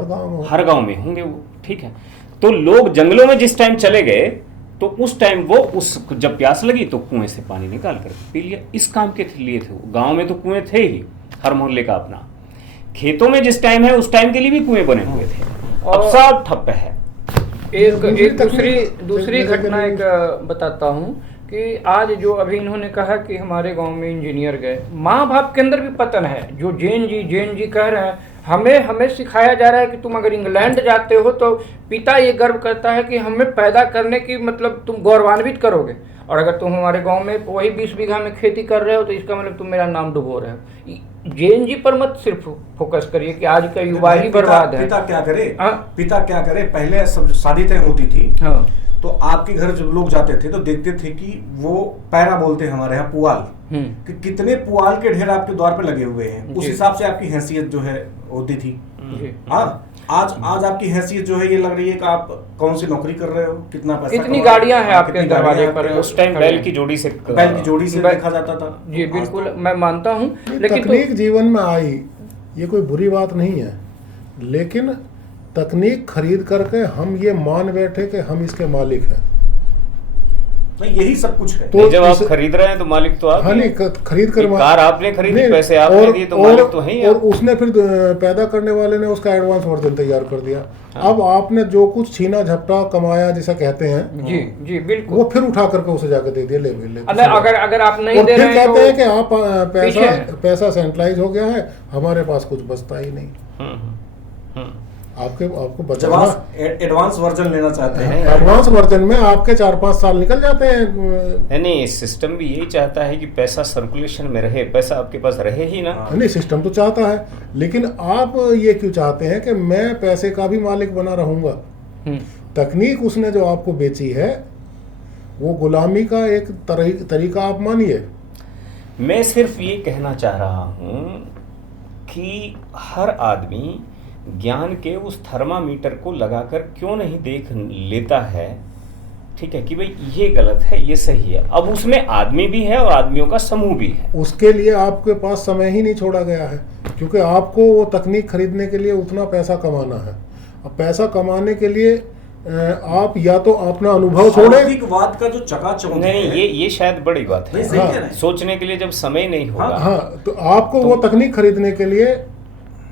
हर गांव में होंगे वो, ठीक है। तो लोग जंगलों में जिस टाइम चले गए तो उस टाइम वो जब प्यास लगी तो कुएं से पानी निकाल कर पी लिया। इस काम के लिए थे वो। गांव में तो कुएं थे ही, हर मोहल्ले का अपना। खेतों में जिस टाइम है उस टाइम के लिए भी कुएं बने हुए थे, अब सब ठप्प है। एक दूसरी घटना एक बताता हूँ कि आज जो अभी इन्होंने कहा कि हमारे गांव में इंजीनियर गए, माँ बाप के अंदर भी पतन है। जो जैन जी कह रहे हैं, हमें सिखाया जा रहा है कि तुम अगर इंग्लैंड जाते हो तो पिता ये गर्व करता है कि हमें पैदा करने की मतलब तुम गौरवान्वित करोगे, और अगर तुम हमारे गांव में वही 20 बीघा में खेती कर रहे हो तो इसका मतलब तुम मेरा नाम डुबो रहे हो। जैन जी पर मत सिर्फ फोकस करिए कि आज का युवा ही बर्बाद है। पिता क्या करे? पहले सब शादी तय होती थी, हाँ, तो आपके घर जब लोग जाते थे तो देखते थे कि वो पैरा बोलते हैं हमारे यहाँ, पुआल, कि कितने पुआल के ढेर आपके द्वार पे लगे हुए हैं। उस हिसाब से आपकी हैसियत जो है होती थी। आज आपकी हैसियत जो है ये लग रही है कि आप कौन सी नौकरी कर रहे हो, कितना पैसा, कितनी गाड़ियां हैं आपके दरवाजे पर। उस टाइम बैल की जोड़ी से देखा जाता था। जी बिल्कुल, मैं मानता हूँ। लेकिन तकनीक जीवन में आई, ये कोई बुरी बात नहीं है, लेकिन तकनीक खरीद करके हम ये मान बैठे कि हम इसके मालिक हैं। नहीं, यही सब कुछ है। तो जब आप खरीद रहे हैं तो मालिक तो आप। हाँ, नहीं, खरीद कर कार आपने खरीदी, पैसे आपने दिए, तो मालिक तो है ही। और उसने फिर पैदा करने वाले ने उसका एडवांस वर्जन तैयार कर दिया। हाँ। अब आपने जो कुछ छीना झपटा कमाया जिसे कहते हैं, जी बिल्कुल, वो फिर उठा करके उसे जाकर दे दिया, ले। अगर आप नहीं दे रहे हैं, कहते हैं कि आप पैसा सेंट्रलाइज हो गया है, हमारे पास कुछ बचता ही नहीं। आपको बचाना, एडवांस वर्जन लेना चाहते हैं। एडवांस वर्जन में आपके 4-5 साल निकल जाते हैं। नहीं, सिस्टम भी यही चाहता है कि पैसा सर्कुलेशन में रहे, पैसा आपके पास रहे ही ना। नहीं, सिस्टम तो चाहता है, लेकिन आप ये क्यों चाहते हैं कि मैं पैसे का भी मालिक बना रहूंगा? तकनीक उसने जो आपको बेची है वो गुलामी का एक तरीका आप मानिए। मैं सिर्फ ये कहना चाह रहा हूँ कि हर आदमी ज्ञान के उस थर्मामीटर को लगाकर क्यों नहीं देख लेता है, ठीक है, कि भाई ये गलत है, ये सही है। अब उसमें आदमी भी है और आदमियों का समूह भी है। उसके लिए आपके पास समय ही नहीं छोड़ा गया है, क्योंकि आपको वो तकनीक खरीदने के लिए उतना पैसा कमाना है। अब पैसा कमाने के लिए आप या तो अपना अनुभव छोड़े। भौतिकवाद का जो चकाचौंध नहीं, ये शायद बड़ी बात है। हाँ। सोचने के लिए जब समय नहीं होगा। हाँ, तो आपको वो तकनीक खरीदने के लिए,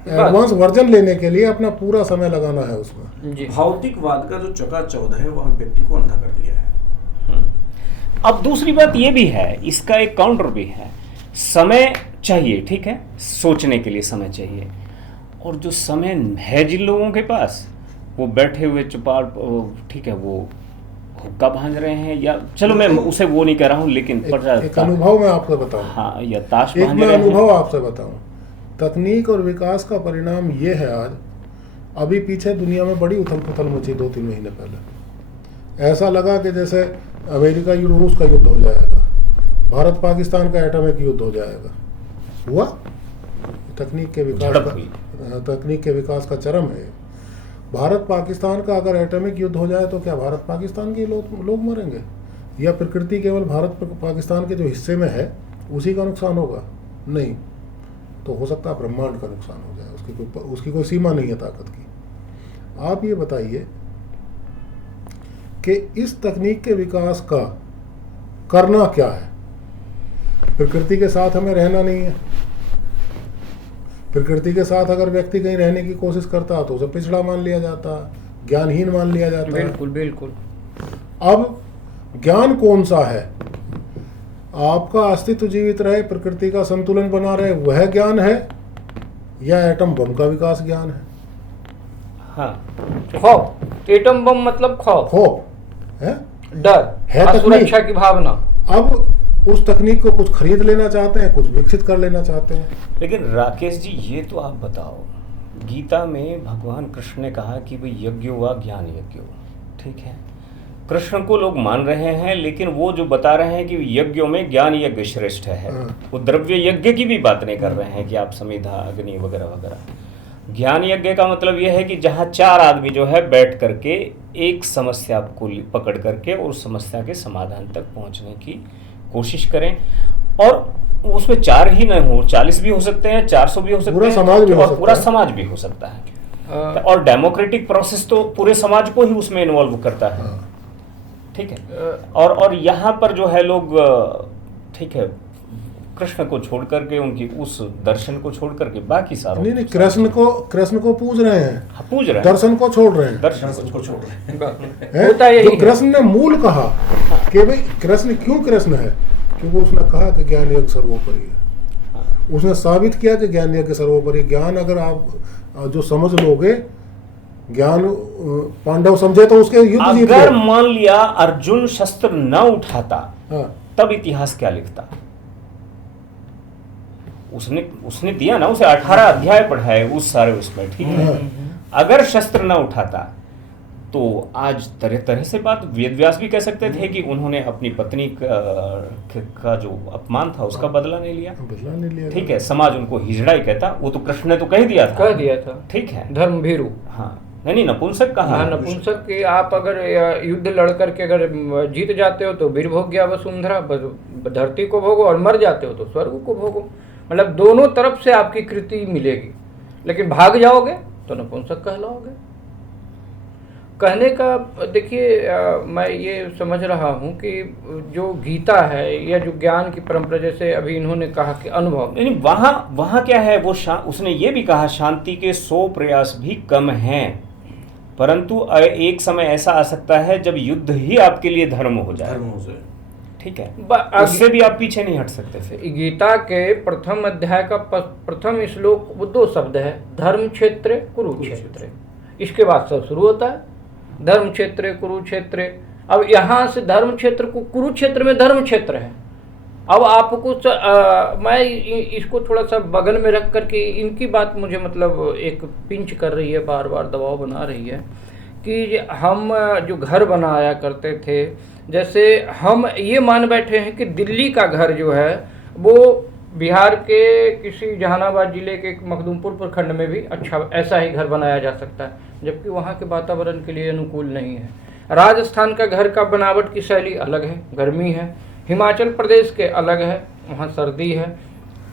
एडवांस वर्जन लेने के लिए अपना पूरा समय लगाना है उसमें। भौतिकवाद का जो चकाचौंध है वह व्यक्ति को अंधा कर दिया है। अब दूसरी बात ये भी है, इसका एक काउंटर भी है। समय चाहिए, ठीक है, सोचने के लिए समय चाहिए, और जो समय है जिन लोगों के पास, वो बैठे हुए चुपाल, ठीक है, वो हुक्का भांज रहे हैं, या चलो मैं उसे वो नहीं कह रहा हूँ, लेकिन एक अनुभव मैं आपको बताऊं। हाँ, या ताश भांज रहे हैं। अनुभव आपसे बताऊं, तकनीक और विकास का परिणाम ये है, आज अभी पीछे दुनिया में बड़ी उथल पुथल मची 2-3 महीने पहले। ऐसा लगा कि जैसे अमेरिका रूस का युद्ध हो जाएगा, भारत पाकिस्तान का एटॉमिक युद्ध हो जाएगा। हुआ? तकनीक के विकास का चरम है। भारत पाकिस्तान का अगर एटॉमिक युद्ध हो जाए तो क्या भारत पाकिस्तान के लोग मरेंगे, या प्रकृति केवल भारत पाकिस्तान के जो हिस्से में है उसी का नुकसान होगा? नहीं, तो हो सकता है ब्रह्मांड का नुकसान हो जाए। उसकी कोई सीमा नहीं है ताकत की। आप ये बताइए कि इस तकनीक के विकास का करना क्या है? प्रकृति के साथ हमें रहना नहीं है। प्रकृति के साथ अगर व्यक्ति कहीं रहने की कोशिश करता तो उसे पिछड़ा मान लिया जाता, ज्ञानहीन मान लिया जाता। बिल्कुल बिल्कुल। अब ज्ञान कौन सा है? आपका अस्तित्व जीवित रहे, प्रकृति का संतुलन बना रहे, वह ज्ञान है, या एटम बम का विकास ज्ञान है? हाँ, खौफ, एटम बम मतलब खौफ, खौफ है, डर, है असुरक्षा की भावना। अब उस तकनीक को कुछ खरीद लेना चाहते हैं, कुछ विकसित कर लेना चाहते हैं। लेकिन राकेश जी ये तो आप बताओ, गीता में भगवान कृष्ण ने कहा कि भाई यज्ञो व ज्ञान यज्ञो, ठीक है, कृष्ण को लोग मान रहे हैं, लेकिन वो जो बता रहे हैं कि यज्ञों में ज्ञान यज्ञ श्रेष्ठ है, वो द्रव्य यज्ञ की भी बात नहीं कर रहे हैं कि आप समिधा अग्नि वगैरह वगैरह। ज्ञान यज्ञ का मतलब यह है कि जहाँ 4 आदमी जो है बैठ करके एक समस्या को पकड़ करके और उस समस्या के समाधान तक पहुँचने की कोशिश करें, और उसमें 4 ही नहीं हो, 40 भी हो सकते हैं, 400 भी हो सकते हैं, पूरा समाज भी हो सकता है, पूरा समाज भी हो सकता है। और डेमोक्रेटिक प्रोसेस तो पूरे समाज को ही उसमें इन्वॉल्व करता है, ठीक है। और यहाँ पर जो है लोग, ठीक है, कृष्ण को छोड़ करके, उनकी उस दर्शन को छोड़ करके बाकी सारों नहीं, कृष्ण को पूज रहे हैं, पूज रहे हैं, दर्शन को छोड़ रहे हैं, दर्शन को छोड़ रहे हैं। होता यही जो कृष्ण ने मूल कहा कि भाई कृष्ण क्यों कृष्ण है, क्योंकि उसने कहा कि ज्ञान यज्ञ सर्वोपरि है। उसने साबित किया कि ज्ञान यज्ञ सर्वोपरि। ज्ञान अगर आप जो समझ लोगे, ज्ञान पांडव समझे तो उसके युद्ध जीत गए। अगर मान लिया अर्जुन शस्त्र न उठाता, हाँ, तब इतिहास क्या लिखता? उसने दिया ना, उसे 18 अध्याय पढ़ाए उस सारे उसमें, ठीक है। अगर शस्त्र न उठाता तो आज तरह तरह से बात, वेदव्यास भी कह सकते थे कि उन्होंने अपनी पत्नी का जो अपमान था उसका बदला नहीं लिया, ठीक है। समाज उनको हिजड़ा ही कहता, वो तो कृष्ण ने तो कह दिया था, ठीक है, धर्म भीरु। हाँ, नहीं नपुंसक कहा, हाँ, नपुंसक कि आप अगर युद्ध लड़ करके अगर जीत जाते हो तो वीर भोग्या वसुंधरा, धरती को भोगो, और मर जाते हो तो स्वर्ग को भोगो। मतलब दोनों तरफ से आपकी कृति मिलेगी, लेकिन भाग जाओगे तो नपुंसक कहलाओगे। कहने का देखिए, मैं ये समझ रहा हूँ कि जो गीता है या जो ज्ञान की परंपरा, जैसे अभी इन्होंने कहा कि अनुभव, नहीं, वहाँ क्या है, वो उसने ये भी कहा शांति के 100 प्रयास भी कम हैं, परंतु एक समय ऐसा आ सकता है जब युद्ध ही आपके लिए धर्म हो जाए, ठीक है, उससे भी आप पीछे नहीं हट सकते। फिर गीता के प्रथम अध्याय का प्रथम श्लोक, वो 2 शब्द है, धर्म क्षेत्र कुरुक्षेत्र। इसके बाद सब शुरू होता है धर्म क्षेत्र कुरुक्षेत्र। अब यहाँ से धर्म क्षेत्र को, कुरुक्षेत्र में धर्म क्षेत्र है। अब आपको मैं इसको थोड़ा सा बगल में रख करके, इनकी बात मुझे मतलब एक पिंच कर रही है, बार बार दबाव बना रही है कि हम जो घर बनाया करते थे, जैसे हम ये मान बैठे हैं कि दिल्ली का घर जो है वो बिहार के किसी जहानाबाद जिले के मखदूमपुर प्रखंड में भी अच्छा ऐसा ही घर बनाया जा सकता है, जबकि वहाँ के वातावरण के लिए अनुकूल नहीं है। राजस्थान का घर का बनावट की शैली अलग है, गर्मी है। हिमाचल प्रदेश के अलग है, वहाँ सर्दी है।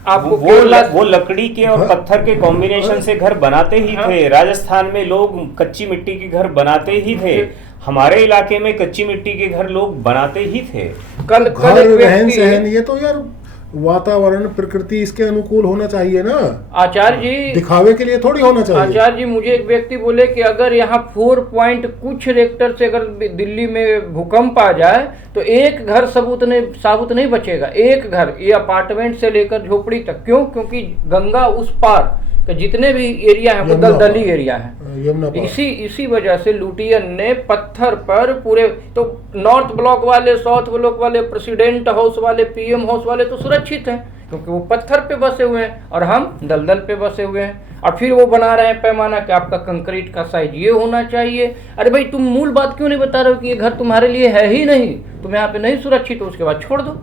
आपको वो लकड़ी के और पत्थर के कॉम्बिनेशन से घर बनाते ही थे। राजस्थान में लोग कच्ची मिट्टी के घर बनाते ही थे, हमारे इलाके में कच्ची मिट्टी के घर लोग बनाते ही थे। कल रहन सहन, ये तो यार वातावरण प्रकृति इसके अनुकूल होना चाहिए ना। आचार्य जी, दिखावे के लिए थोड़ी होना चाहिए। आचार्य जी, मुझे एक व्यक्ति बोले कि अगर यहाँ 4 पॉइंट कुछ रेक्टर से अगर दिल्ली में भूकंप आ जाए तो एक घर साबुत नहीं बचेगा। एक घर, ये अपार्टमेंट से लेकर झोपड़ी तक। क्यों? क्योंकि गंगा उस पार के जितने भी एरिया है वो दलदली एरिया है। इसी वजह से लुटियन ने पत्थर पर पूरे, तो नॉर्थ ब्लॉक वाले, साउथ ब्लॉक वाले, प्रेसिडेंट हाउस वाले, पीएम हाउस वाले तो सुरक्षित हैं क्योंकि वो पत्थर पे बसे हुए हैं, और हम दलदल पे बसे हुए हैं। और फिर वो बना रहे हैं पैमाना कि आपका कंक्रीट का साइज ये होना चाहिए। अरे भाई, तुम मूल बात क्यों नहीं बता रहे हो कि ये घर तुम्हारे लिए है ही नहीं, तुम यहाँ पे नहीं सुरक्षित हो, उसके बाद छोड़ दो।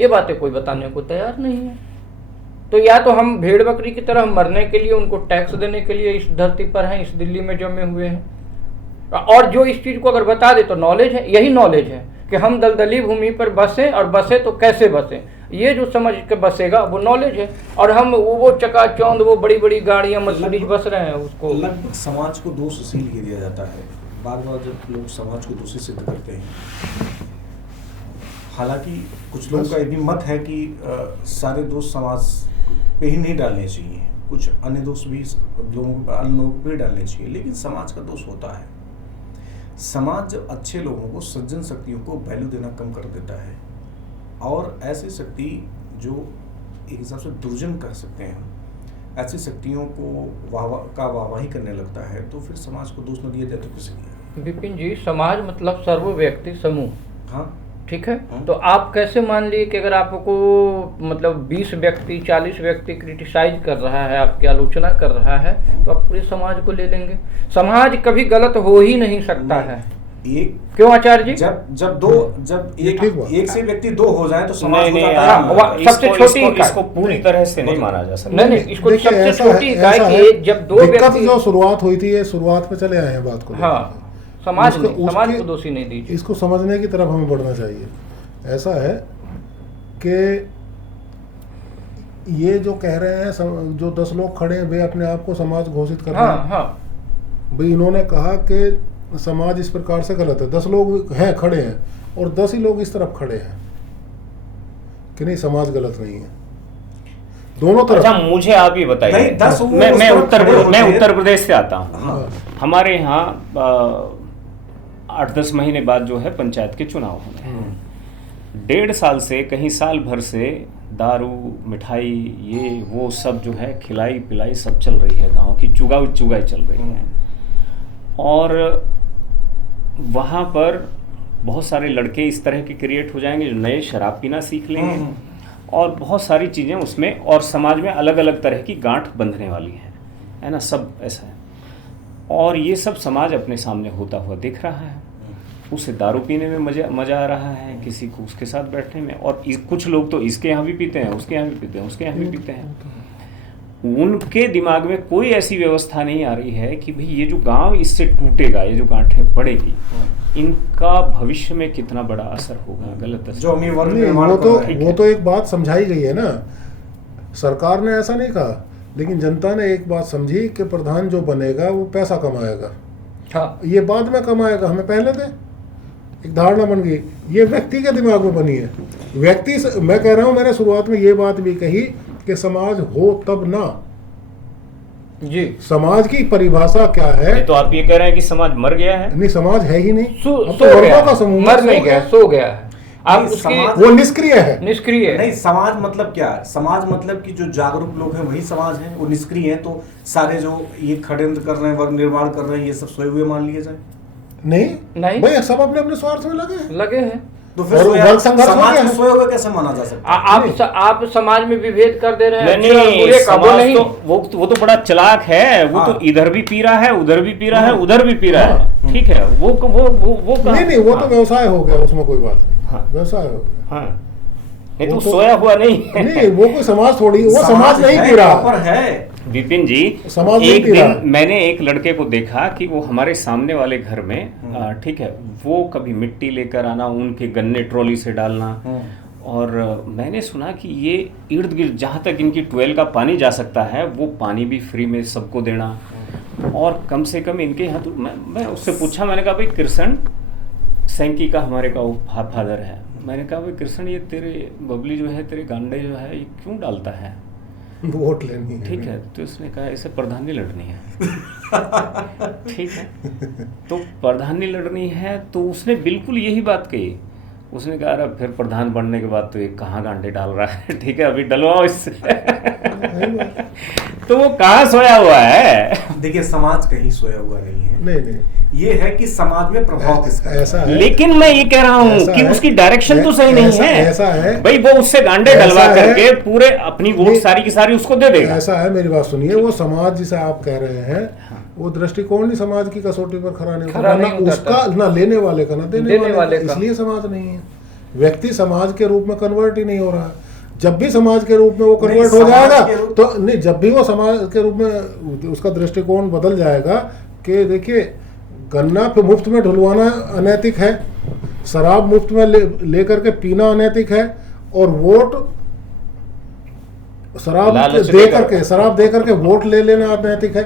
ये बातें कोई बताने को तैयार नहीं है। तो या तो हम भेड़ बकरी की तरह मरने के लिए, उनको टैक्स देने के लिए इस धरती पर हैं, इस दिल्ली में जमे हुए हैं। और जो इस चीज को अगर बता दे तो नॉलेज है, यही नॉलेज है कि हम दलदली भूमि पर बसें, और बसे तो कैसे बसें, ये जो समझ के बसेगा वो नॉलेज है। और हम वो चकाचौंध, वो बड़ी बड़ी गाड़ियां मर्सिडीज बस रहे हैं, उसको लगभग समाज को दोष इसीलिए दिया जाता है। बार बार जब लोग समाज को दोषी सिद्ध करते हैं, हालांकि कुछ लोगों का ये भी मत है कि सारे दोष समाज पे ही नहीं डालने चाहिए, कुछ अन्य दोष भी अन्य लोगों पे डालने चाहिए, लेकिन समाज का दोष होता है। समाज जब अच्छे लोगों को, सज्जन शक्तियों को वैल्यू देना कम कर देता है और ऐसी शक्ति जो एक हिसाब से दुर्जन कह सकते हैं, ऐसी शक्तियों को वाहवाही करने लगता है, तो फिर समाज को दोष न दिया जाए तो किसे दिया? विपिन जी, समाज मतलब सर्व व्यक्ति समूह, हाँ ठीक है। तो आप कैसे मान लिए कि अगर आपको मतलब 20 व्यक्ति 40 व्यक्ति क्रिटिसाइज कर रहा है, आपकी आलोचना कर रहा है, तो आप पूरे समाज को ले लेंगे? समाज कभी गलत हो ही नहीं सकता है। क्यों आचार्य जी? जब एक से व्यक्ति दो हो जाए तो समाज हो जाता है। सबसे छोटी इसको पूरी तरह से नहीं माना जा सकता। नहीं, इसको सबसे छोटी इकाई कि जब दो व्यक्ति, जो शुरुआत हुई थी, ये शुरुआत पे चले आए हैं बात को। हाँ, समाज को दोषी नहीं दीजिए। इसको समझने की तरफ हमें बढ़ना चाहिए। ऐसा है कि ये जो कह रहे हैं, जो 10 लोग खड़े हैं, वे अपने आप को समाज घोषित कर रहे हैं। भाई इन्होंने कहा कि समाज इस प्रकार से गलत है, 10 लोग हैं खड़े हैं और 10 ही लोग इस तरफ खड़े हैं कि नहीं, समाज गलत नहीं है, दोनों तरफ। अच्छा, मुझे आप ये बताइए, मैं उत्तर प्रदेश से आता हूँ। हाँ। हमारे यहाँ 8-10 महीने बाद जो है पंचायत के चुनाव होने हैं। 1.5 साल से, कहीं साल भर से दारू, मिठाई, ये वो सब जो है खिलाई पिलाई सब चल रही है, गांव की चुगाई चल रही है। और वहाँ पर बहुत सारे लड़के इस तरह के क्रिएट हो जाएंगे जो नए शराब पीना सीख लेंगे और बहुत सारी चीज़ें उसमें, और समाज में अलग अलग तरह की गांठ बंधने वाली है ना, सब ऐसा है। और ये सब समाज अपने सामने होता हुआ दिख रहा है। उसे दारू पीने में मज़ा आ रहा है, किसी को उसके साथ बैठने में, और कुछ लोग तो इसके यहाँ भी पीते हैं, उसके यहाँ भी पीते हैं, उसके यहाँ भी पीते हैं। उनके दिमाग में कोई ऐसी व्यवस्था नहीं आ रही है कि भाई ये जो गांव इससे टूटेगा, ये जो गांठें पड़ेगी, इनका भविष्य में कितना बड़ा असर होगा, गलत असर। वो तो एक बात समझाई गई है ना, सरकार ने ऐसा नहीं कहा, लेकिन जनता ने एक बात समझी कि प्रधान जो बनेगा वो पैसा कमाएगा। हाँ, ये बाद में कमाएगा, हमें पहले दे, एक धारणा बन गई। ये व्यक्ति के दिमाग में बनी है। व्यक्ति, मैं कह रहा हूँ, मैंने शुरुआत में ये बात भी कही कि समाज हो तब ना जी। समाज की परिभाषा क्या है? तो आप ये कह रहे हैं कि समाज मर गया है? नहीं, समाज है ही नहीं, सो गया, का समूह मर नहीं गया, सो गया है। आप वो निष्क्रिय है। निष्क्रिय नहीं, समाज मतलब क्या है? समाज मतलब कि जो जागरूक लोग हैं वही समाज है, वो निष्क्रिय है। तो सारे जो ये षड्यंत्र कर रहे हैं, वर्ग निर्माण कर रहे हैं, ये सब सोए हुए मान लिए जाए? नहीं भाई, सब अपने अपने स्वार्थ में लगे हैं। तो फिर समाज को सोए हुए कैसे माना जा सकता है? आप समाज में विभेद कर दे रहे हैं। नहीं, समाज तो वो तो बड़ा चालाक है, वो तो इधर भी पी रहा है, उधर भी पी रहा है, उधर भी पी रहा है, ठीक है। वो नहीं, वो तो व्यवसाय हो गया, उसमें कोई बात नहीं, व्यवसाय हो गया। हाँ, नहीं तो सोया हुआ नहीं, वो कोई समाज थोड़ी, वो समाज नहीं पी रहा है। विपिन जी, एक दिन मैंने एक लड़के को देखा कि वो हमारे सामने वाले घर में, ठीक है, वो कभी मिट्टी लेकर आना, उनके गन्ने ट्रॉली से डालना, और मैंने सुना कि ये इर्द गिर्द जहाँ तक इनकी ट्वेल का पानी जा सकता है वो पानी भी फ्री में सबको देना, और कम से कम इनके यहाँ तो मैं उससे पूछा, मैंने कहा भाई कृष्ण सैंकी का हमारे का फादर है, मैंने कहा भाई कृष्ण, ये तेरे बबली जो है, तेरे गांडे जो है, ये क्यों डालता है? वोट लेनी है, ठीक है। तो उसने कहा इसे प्रधानी लड़नी है। ठीक है, तो प्रधानी लड़नी है, तो उसने बिल्कुल यही बात कही। उसने कहा अरे फिर प्रधान बनने के बाद तो ये कहाँ गांडे डाल रहा है, ठीक है, अभी डलवाओ इससे। तो वो कहाँ सोया हुआ है? देखिए, समाज कहीं सोया हुआ नहीं है। नहीं, ये है कि समाज में प्रभाव किसका ऐसा है। लेकिन मैं ये कह रहा हूँ कि उसकी डायरेक्शन तो सही नहीं है। ऐसा है भाई, वो उससे गांडे डलवा करके पूरे अपनी वोट सारी की सारी उसको दे देगा। ऐसा है, मेरी बात सुनिए, वो समाज जिसे आप कह रहे हैं, वो दृष्टिकोण ही समाज की कसौटी पर खड़ा नहीं उतरता, उसका ना लेने वाले का, ना देने वाले का, इसलिए समाज नहीं है। व्यक्ति समाज के रूप में कन्वर्ट ही नहीं हो रहा। जब भी समाज के रूप में वो कन्वर्ट हो जाएगा, तो नहीं, जब भी वो समाज के रूप में उसका दृष्टिकोण बदल जाएगा कि देखिए, गन्ना पे मुफ्त में ढुलवाना अनैतिक है, शराब मुफ्त में लेकर के पीना अनैतिक है, और वोट शराब दे करके वोट ले लेना अनैतिक है।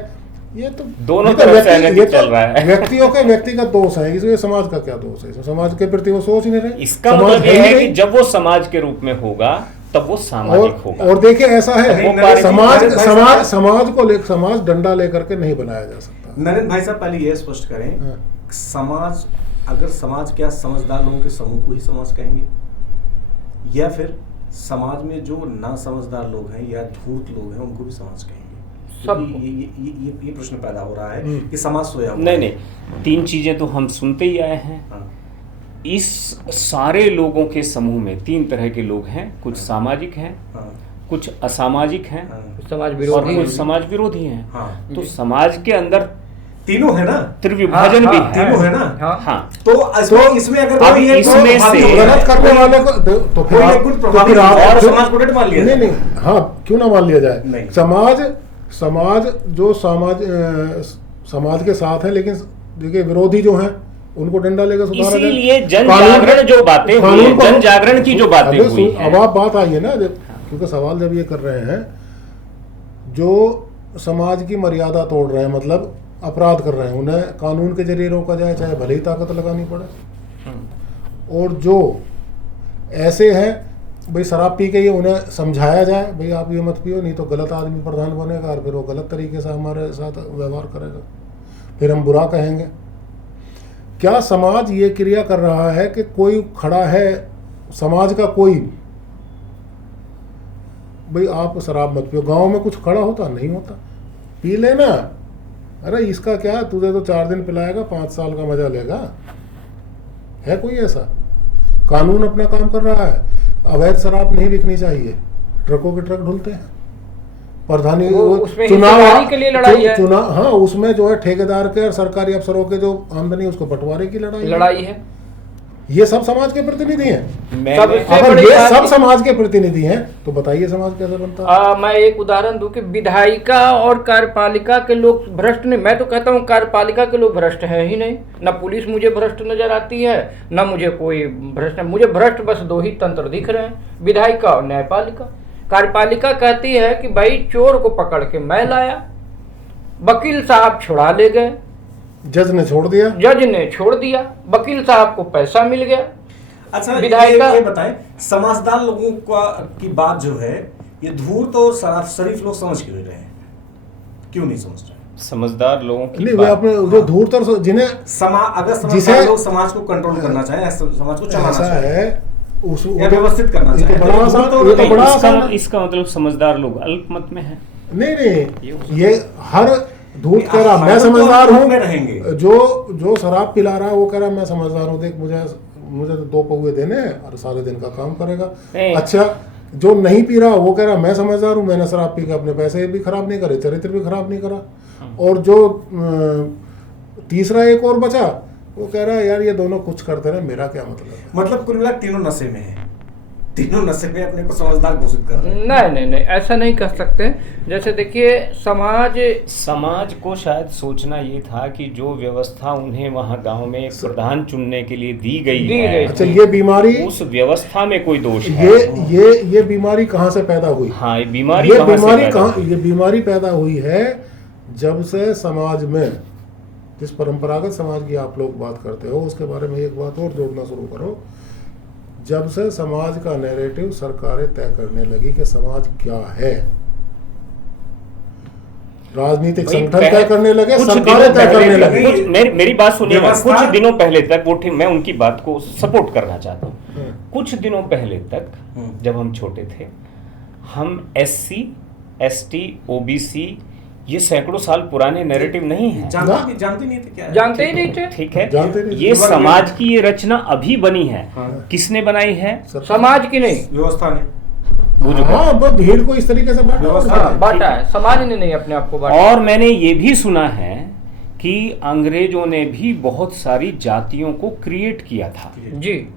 ये तो दोनों ये तो तरफ से व्यक्ति- अनैतिक ये तो चल रहा है। व्यक्तियों के व्यक्तिगत दोष है, इसमें समाज का क्या दोष है? इसमें समाज के प्रति वो सोच नहीं रहे। इसका समाज मतलब है यह ही है कि नहीं। जब वो समाज के रूप में होगा तब वो सामाजिक होगा। और देखिए ऐसा है, नहीं, समाज नरेंद्र भाई समाज साहब- समाज को लेकर समाज डंडा लेकर के नहीं बनाया जा सकता। नरेंद्र भाई साहब पहले यह स्पष्ट करें, हाँ। समाज, अगर समाज क्या समझदार लोगों के समूह को ही समाज कहेंगे, या फिर समाज में जो ना समझदार लोग हैं या धूर्त लोग हैं उनको भी समाज कहेंगे? सबको। ये प्रश्न पैदा हो रहा है हम्म। कि समाज सोया हुआ नहीं है। नहीं, तीन चीजें तो हम सुनते ही आए हैं। हाँ, इस सारे लोगों के समूह में तीन तरह के लोग हैं, कुछ सामाजिक हैं, हाँ, कुछ असामाजिक हैं हाँ, समाज और विरोधी कुछ समाज विरोधी हैं। हाँ। तो समाज के अंदर तीनों है ना, त्रिविभाजन हाँ, भी हाँ, है। तीनों है ना। हाँ। हाँ, तो इसमें अगर अब कोई एक इसमें प्रभावी से- हो रहा है, गलत करने वाले को तो फिर कोई आप- एक गुण तो प्रभावी फिर आप- और फिर- समाज को डेट मान लिया नहीं जाए। नहीं, हाँ क्यों ना मान लिया जाए? नहीं। समाज जो समाज के साथ है, लेकिन देखिए विरोधी जो हैं उनको डंडा लेकर सुधारा जाए। इसीलिए जन कानून- जागरण जो बातें हुई कानून हैं, को- जन जागरण की जो बातें अबे हुई सुन, हैं। अब आप बात आई है ना, क्योंकि सवाल जब ये कर रहे हैं जो समाज की मर्यादा तोड़ रहे हैं, मतलब अपराध कर रहे हैं, उन्हें कानून के जरिए रोका जाए, चाहे भले ही ताकत लगानी पड़े। और जो ऐसे हैं भाई शराब पी के ये उन्हें समझाया जाए भाई आप ये मत पियो, नहीं तो गलत आदमी प्रधान बनेगा और फिर वो गलत तरीके से हमारे साथ व्यवहार करेगा, फिर हम बुरा कहेंगे। क्या समाज ये क्रिया कर रहा है कि कोई खड़ा है समाज का, कोई भाई आप शराब मत पियो, गांव में कुछ खड़ा होता नहीं होता, पी लेना, अरे इसका क्या, तुझे तो 4 दिन पिलाएगा, 5 साल का मजा लेगा, है कोई ऐसा? कानून अपना काम कर रहा है, अवैध शराब नहीं बिकनी चाहिए, ट्रकों के ट्रक ढुलते हैं, प्रधानी वो उसमें हिस्सेदारी के लिए लड़ाई है। चुनाव, हाँ उसमें जो है ठेकेदार के और सरकारी अफसरों के जो आमदनी उसको बंटवारे की लड़ाई है। ये सब समाज के प्रतिनिधि हैं। मैं सबसे अगर बड़ी ये बात सब है- समाज के प्रतिनिधि हैं तो बताइए समाज कैसे बनता है? मैं एक उदाहरण दूं कि विधायिका और कार्यपालिका के लोग भ्रष्ट नहीं, मैं तो कहता हूं कार्यपालिका के लोग भ्रष्ट है ही नहीं, ना पुलिस मुझे भ्रष्ट नजर आती है, ना मुझे कोई भ्रष्ट, मुझे भ्रष्ट बस 2 ही तंत्र दिख रहे हैं, विधायिका और न्यायपालिका। कार्यपालिका कहती है कि भाई चोर को पकड़ के मैं लाया, वकील साहब छुड़ा ले गए, जज ने छोड़ दिया, जज ने छोड़ दिया, वकील साहब को पैसा मिल गया। अच्छा विधायिका- ये बताएं, समझदार लोगों की बात जो है ये धूर्त और शरीफ लोग समझ क्यों नहीं रहे हैं? क्यों नहीं समझ रहे? समझदार लोगों की नहीं वे बात- अपने जो धूर्त और जिन्हें अगर समझदार जिसे- लोग समाज को कंट्रोल करना चाहें, समाज को चलाना ऐसा चाहें, है उस या व्यवस्थित करना ये तो चाहें, बड़ा तो आसान, तो ये तो नहीं, बड़ा इसका आसान है। इसका मतलब समझदार लोग अल्पमत में हैं। नहीं ये हर धूत ये कह रहा मैं हम तो समझदार धूप हूँ, में रहेंगे। जो शराब पिला रहा है वो कह रहा मैं समझदार हूँ, देख मुझे तो 2 पौवे देने हैं और सारे दिन का काम करेगा। नहीं। अच्छा जो नहीं पी रहा वो कह रहा मैं समझदार हूँ, मैंने शराब पी के अपने पैसे भी खराब नहीं करे, चरित्र भी खराब नहीं करा। और जो तीसरा एक और बचा वो कह रहा है यार ये दोनों कुछ करते रहे, मेरा क्या मतलब है? मतलब कुल मिला तीनों नशे में है, तीनों नशे में अपने को समझदार घोषित कर रहे हैं। नहीं ऐसा नहीं कह सकते। जैसे देखिए समाज को शायद सोचना ये था कि जो व्यवस्था उन्हें वहाँ गांव में एक प्रधान चुनने के लिए दी गई है, अच्छा ये बीमारी, उस व्यवस्था में कोई दोष है। ये बीमारी कहाँ से पैदा हुई? हाँ, ये बीमारी कहाँ से पैदा हुई? ये बीमारी पैदा हुई है जब से समाज में, जिस परंपरागत समाज की आप लोग बात करते हो उसके बारे में एक बात और जोड़ना शुरू करो। जब से समाज का नैरेटिव सरकारें तय करने लगी कि समाज क्या है, राजनीतिक भाई, संगठन तय करने लगे, कुछ सरकारें दिनों तय पहले करने तक- लगी। कुछ- मेरी बात सुनिएगा, व्यवस्था- कुछ दिनों पहले तक वो ठीक, मैं उनकी बात को सपोर्ट करना चाहता हूँ। कुछ दिनों पहले तक जब हम छोटे थे, हम SC, ST, OBC ये सैकड़ों साल पुराने नैरेटिव नहीं है, जानते नहीं थे क्या है? जानते ही नहीं थे। ठीक है। जानते नहीं थे। ये समाज की ये रचना अभी बनी है। किसने बनाई है? समाज की नहीं, व्यवस्था ने हाँ बस भीड़ को इस तरीके से बांटा व्यवस्था हुआ है। बांटा है, समाज ने नहीं अपने आप को बांटा। और मैंने ये भी सुना है कि अंग्रेजों ने भी बहुत सारी जातियों को क्रिएट किया था। जी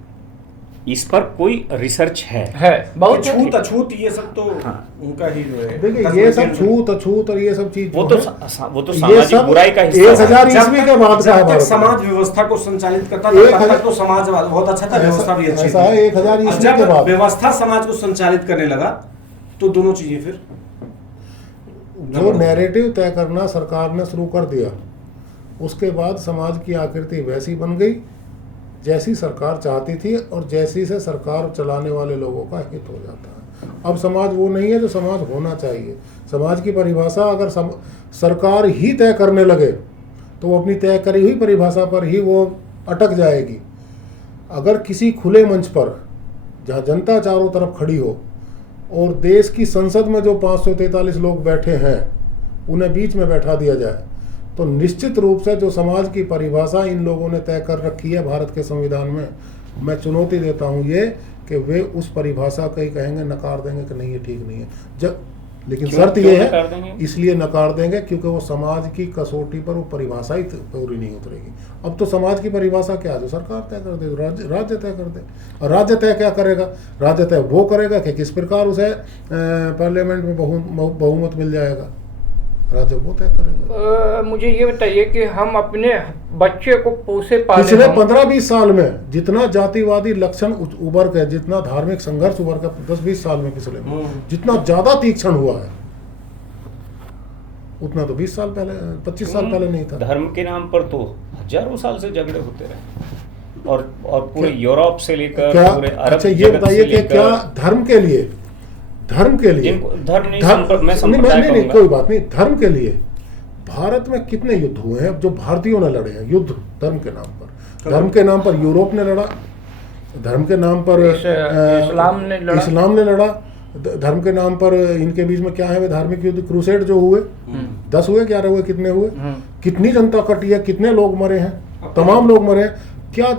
इस पर कोई रिसर्च है? बहुत छूत अछूत ये सब तो हाँ। उनका ही जो है। देखिए ये सब छूत अछूत और ये सब चीज वो जो तो है, वो तो ये सामाजिक सब बुराई का हिस्सा 1000 है। ईस्वी के बाद का जब है तक भारत समाज में। व्यवस्था को संचालित करता एक था तब हजार- तक तो समाज बहुत अच्छा था, व्यवस्था भी अच्छी ऐसा है, 1000 थी। ईस्वी के जब बाद। व्यवस्था समाज को संचालित करने लगा तो दोनों चीजें फिर जो नैरेटिव तय करना सरकार ने शुरू कर दिया, उसके बाद समाज की आकृति वैसी बन गई जैसी सरकार चाहती थी और जैसी से सरकार चलाने वाले लोगों का हित हो जाता है। अब समाज वो नहीं है जो समाज होना चाहिए। समाज की परिभाषा अगर सरकार ही तय करने लगे तो वो अपनी तय करी हुई परिभाषा पर ही वो अटक जाएगी। अगर किसी खुले मंच पर जहाँ जनता चारों तरफ खड़ी हो और देश की संसद में जो 543 लोग बैठे हैं उन्हें बीच में बैठा दिया जाए, तो निश्चित रूप से जो समाज की परिभाषा इन लोगों ने तय कर रखी है भारत के संविधान में, मैं चुनौती देता हूँ ये कि वे उस परिभाषा का ही कहेंगे, नकार देंगे कि नहीं ये ठीक नहीं है। लेकिन शर्त ये है, इसलिए नकार देंगे क्योंकि वो समाज की कसौटी पर वो परिभाषा ही पूरी नहीं उतरेगी। अब तो समाज की परिभाषा क्या है, जो सरकार तय कर दे, राज्य तय कर दे। और राज्य तय क्या करेगा? राज्य तय वो करेगा कि किस प्रकार उसे पार्लियामेंट में बहुमत मिल जाएगा, राज्य वो तय करेगा। मुझे ये बताइए कि हम अपने बच्चे को पोसे पाले, पिछले 15-20 साल में जितना जातिवादी लक्षण उभर के, जितना धार्मिक संघर्ष उभर के 10-20 साल में पिछले में जितना ज्यादा तीक्ष्ण हुआ है, उतना तो 20 साल पहले 25 साल पहले नहीं था। धर्म के नाम पर तो हजारों साल से झगड़े होते रहे और पूरे यूरोप से लेकर पूरे अरब। अच्छा ये बताइए कि क्या धर्म के लिए नहीं, कोई बात नहीं, धर्म के लिए भारत में कितने युद्ध हुए हैं जो भारतीयों ने लड़े हैं? युद्ध धर्म के नाम पर, धर्म के नाम पर यूरोप ने लड़ा, धर्म के नाम पर इस्लाम ने लड़ा, धर्म के नाम पर इनके बीच में क्या है वे धार्मिक युद्ध, क्रूसेड जो हुए, 10 हुए, 11 हुए, कितने हुए, कितनी जनता कटी है, कितने लोग मरे हैं, तमाम लोग मरे हैं। क्या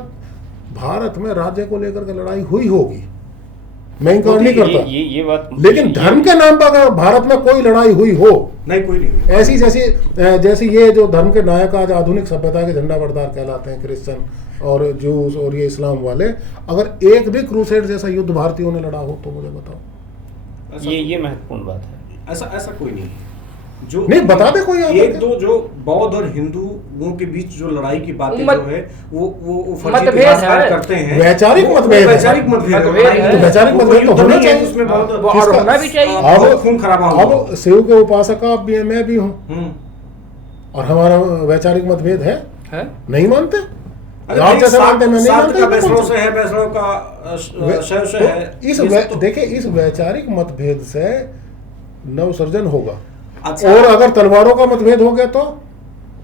भारत में राज्य को लेकर के लड़ाई हुई होगी? मैं इनकार नहीं करता, ये बात, लेकिन धर्म के नाम पर अगर भारत में कोई लड़ाई हुई हो, नहीं, कोई नहीं, ऐसी जैसी ये जो धर्म के नायक आज आधुनिक सभ्यता के झंडा बरदार कहलाते हैं, क्रिश्चियन और जूस और ये इस्लाम वाले, अगर एक भी क्रूसेड जैसा युद्ध भारतीयों ने लड़ा हो तो मुझे बताओ। ये महत्वपूर्ण बात है। ऐसा कोई नहीं है जो नहीं बता दे कोई। एक दो जो बौद्ध और हिंदुओं के बीच जो लड़ाई की बातें जो है वो फर्जी करते हैं, वैचारिक मतभेद तो वैचारिक मतभेद तो होना चाहिए, उसमें होना भी चाहिए। अब खून खराबा हुआ, अब शिव के उपासक आप भी हैं, मैं भी हूँ, और हमारा वैचारिक मतभेद है, नहीं मानते? देखिए इस वैचारिक मतभेद से नवसर्जन होगा। अच्छा, और अगर तलवारों का मतभेद हो गया तो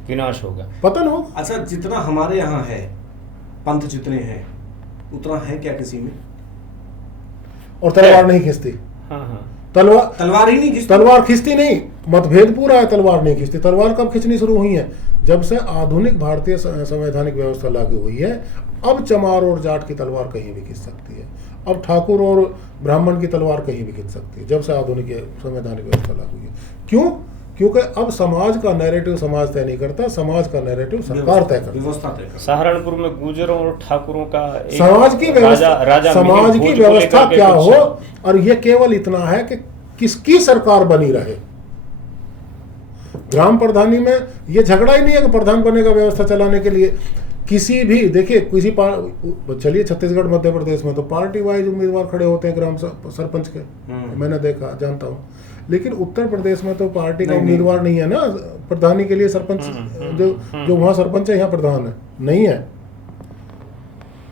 विनाश होगा, पतन होगा। अच्छा, जितना हमारे यहाँ है पंथ जितने हैं उतना है क्या किसी में? और तलवार नहीं खींचती। हाँ। तलवार ही नहीं खींचती, तलवार खींचती नहीं, मतभेद पूरा है, तलवार नहीं खींचती। तलवार कब खींचनी शुरू हुई है? जब से आधुनिक भारतीय संवैधानिक व्यवस्था लागू हुई है। अब चमार और जाट की तलवार कहीं भी खींच सकती है, अब ठाकुर और ब्राह्मण की तलवार कहीं भी खींच सकती है, जब से आधुनिक संवैधानिक व्यवस्था लागू हुई है। क्यों? क्योंकि अब समाज का नैरेटिव समाज तय नहीं करता, समाज का नैरेटिव सरकार तय करता है। सहारनपुर में गुर्जरों और ठाकुरों का समाज की व्यवस्था क्या हो, और ये केवल इतना है कि किसकी सरकार बनी रहे। ग्राम प्रधानी में ये झगड़ा ही नहीं है कि प्रधान बनेगा व्यवस्था चलाने के लिए। किसी भी देखिए चलिए छत्तीसगढ़ मध्य प्रदेश में तो पार्टी वाइज उम्मीदवार खड़े होते हैं ग्राम सरपंच के, मैंने देखा, जानता हूँ। लेकिन उत्तर प्रदेश में तो पार्टी का उम्मीदवार नहीं है ना प्रधानी के लिए। सरपंच जो वहाँ सरपंच है, यहाँ प्रधान है, नहीं है।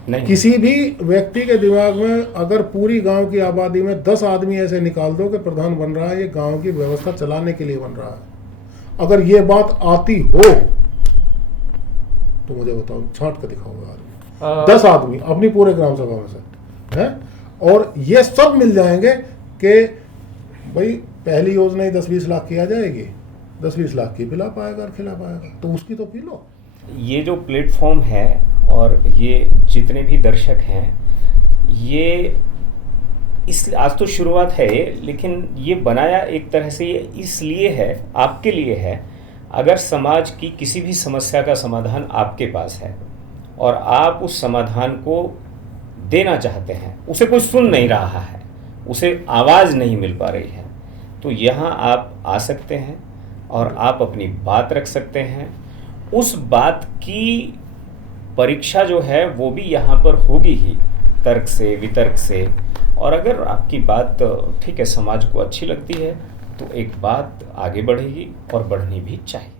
नहीं। किसी भी व्यक्ति के दिमाग में अगर पूरी गांव की आबादी में 10 आदमी ऐसे निकाल दो कि प्रधान बन रहा है, ये गांव की व्यवस्था चलाने के लिए बन रहा है, अगर ये बात आती हो तो मुझे बताओ, छांट के दिखाओगे आदमी, 10 आदमी अपनी पूरे ग्राम सभा में से है, और ये सब मिल जाएंगे कि भाई पहली योजना ही 10-20 लाख की आ जाएगी, 10-20 लाख की पिला पाएगा और खिला पाएगा, तो उसकी तो पी लो। ये जो प्लेटफॉर्म है और ये जितने भी दर्शक हैं, ये इस आज तो शुरुआत है, लेकिन ये बनाया एक तरह से ये इसलिए है, आपके लिए है। अगर समाज की किसी भी समस्या का समाधान आपके पास है और आप उस समाधान को देना चाहते हैं, उसे कोई सुन नहीं रहा है, उसे आवाज़ नहीं मिल पा रही है, तो यहाँ आप आ सकते हैं और आप अपनी बात रख सकते हैं। उस बात की परीक्षा जो है वो भी यहाँ पर होगी ही, तर्क से, वितर्क से। और अगर आपकी बात ठीक है, समाज को अच्छी लगती है, तो एक बात आगे बढ़ेगी और बढ़नी भी चाहिए।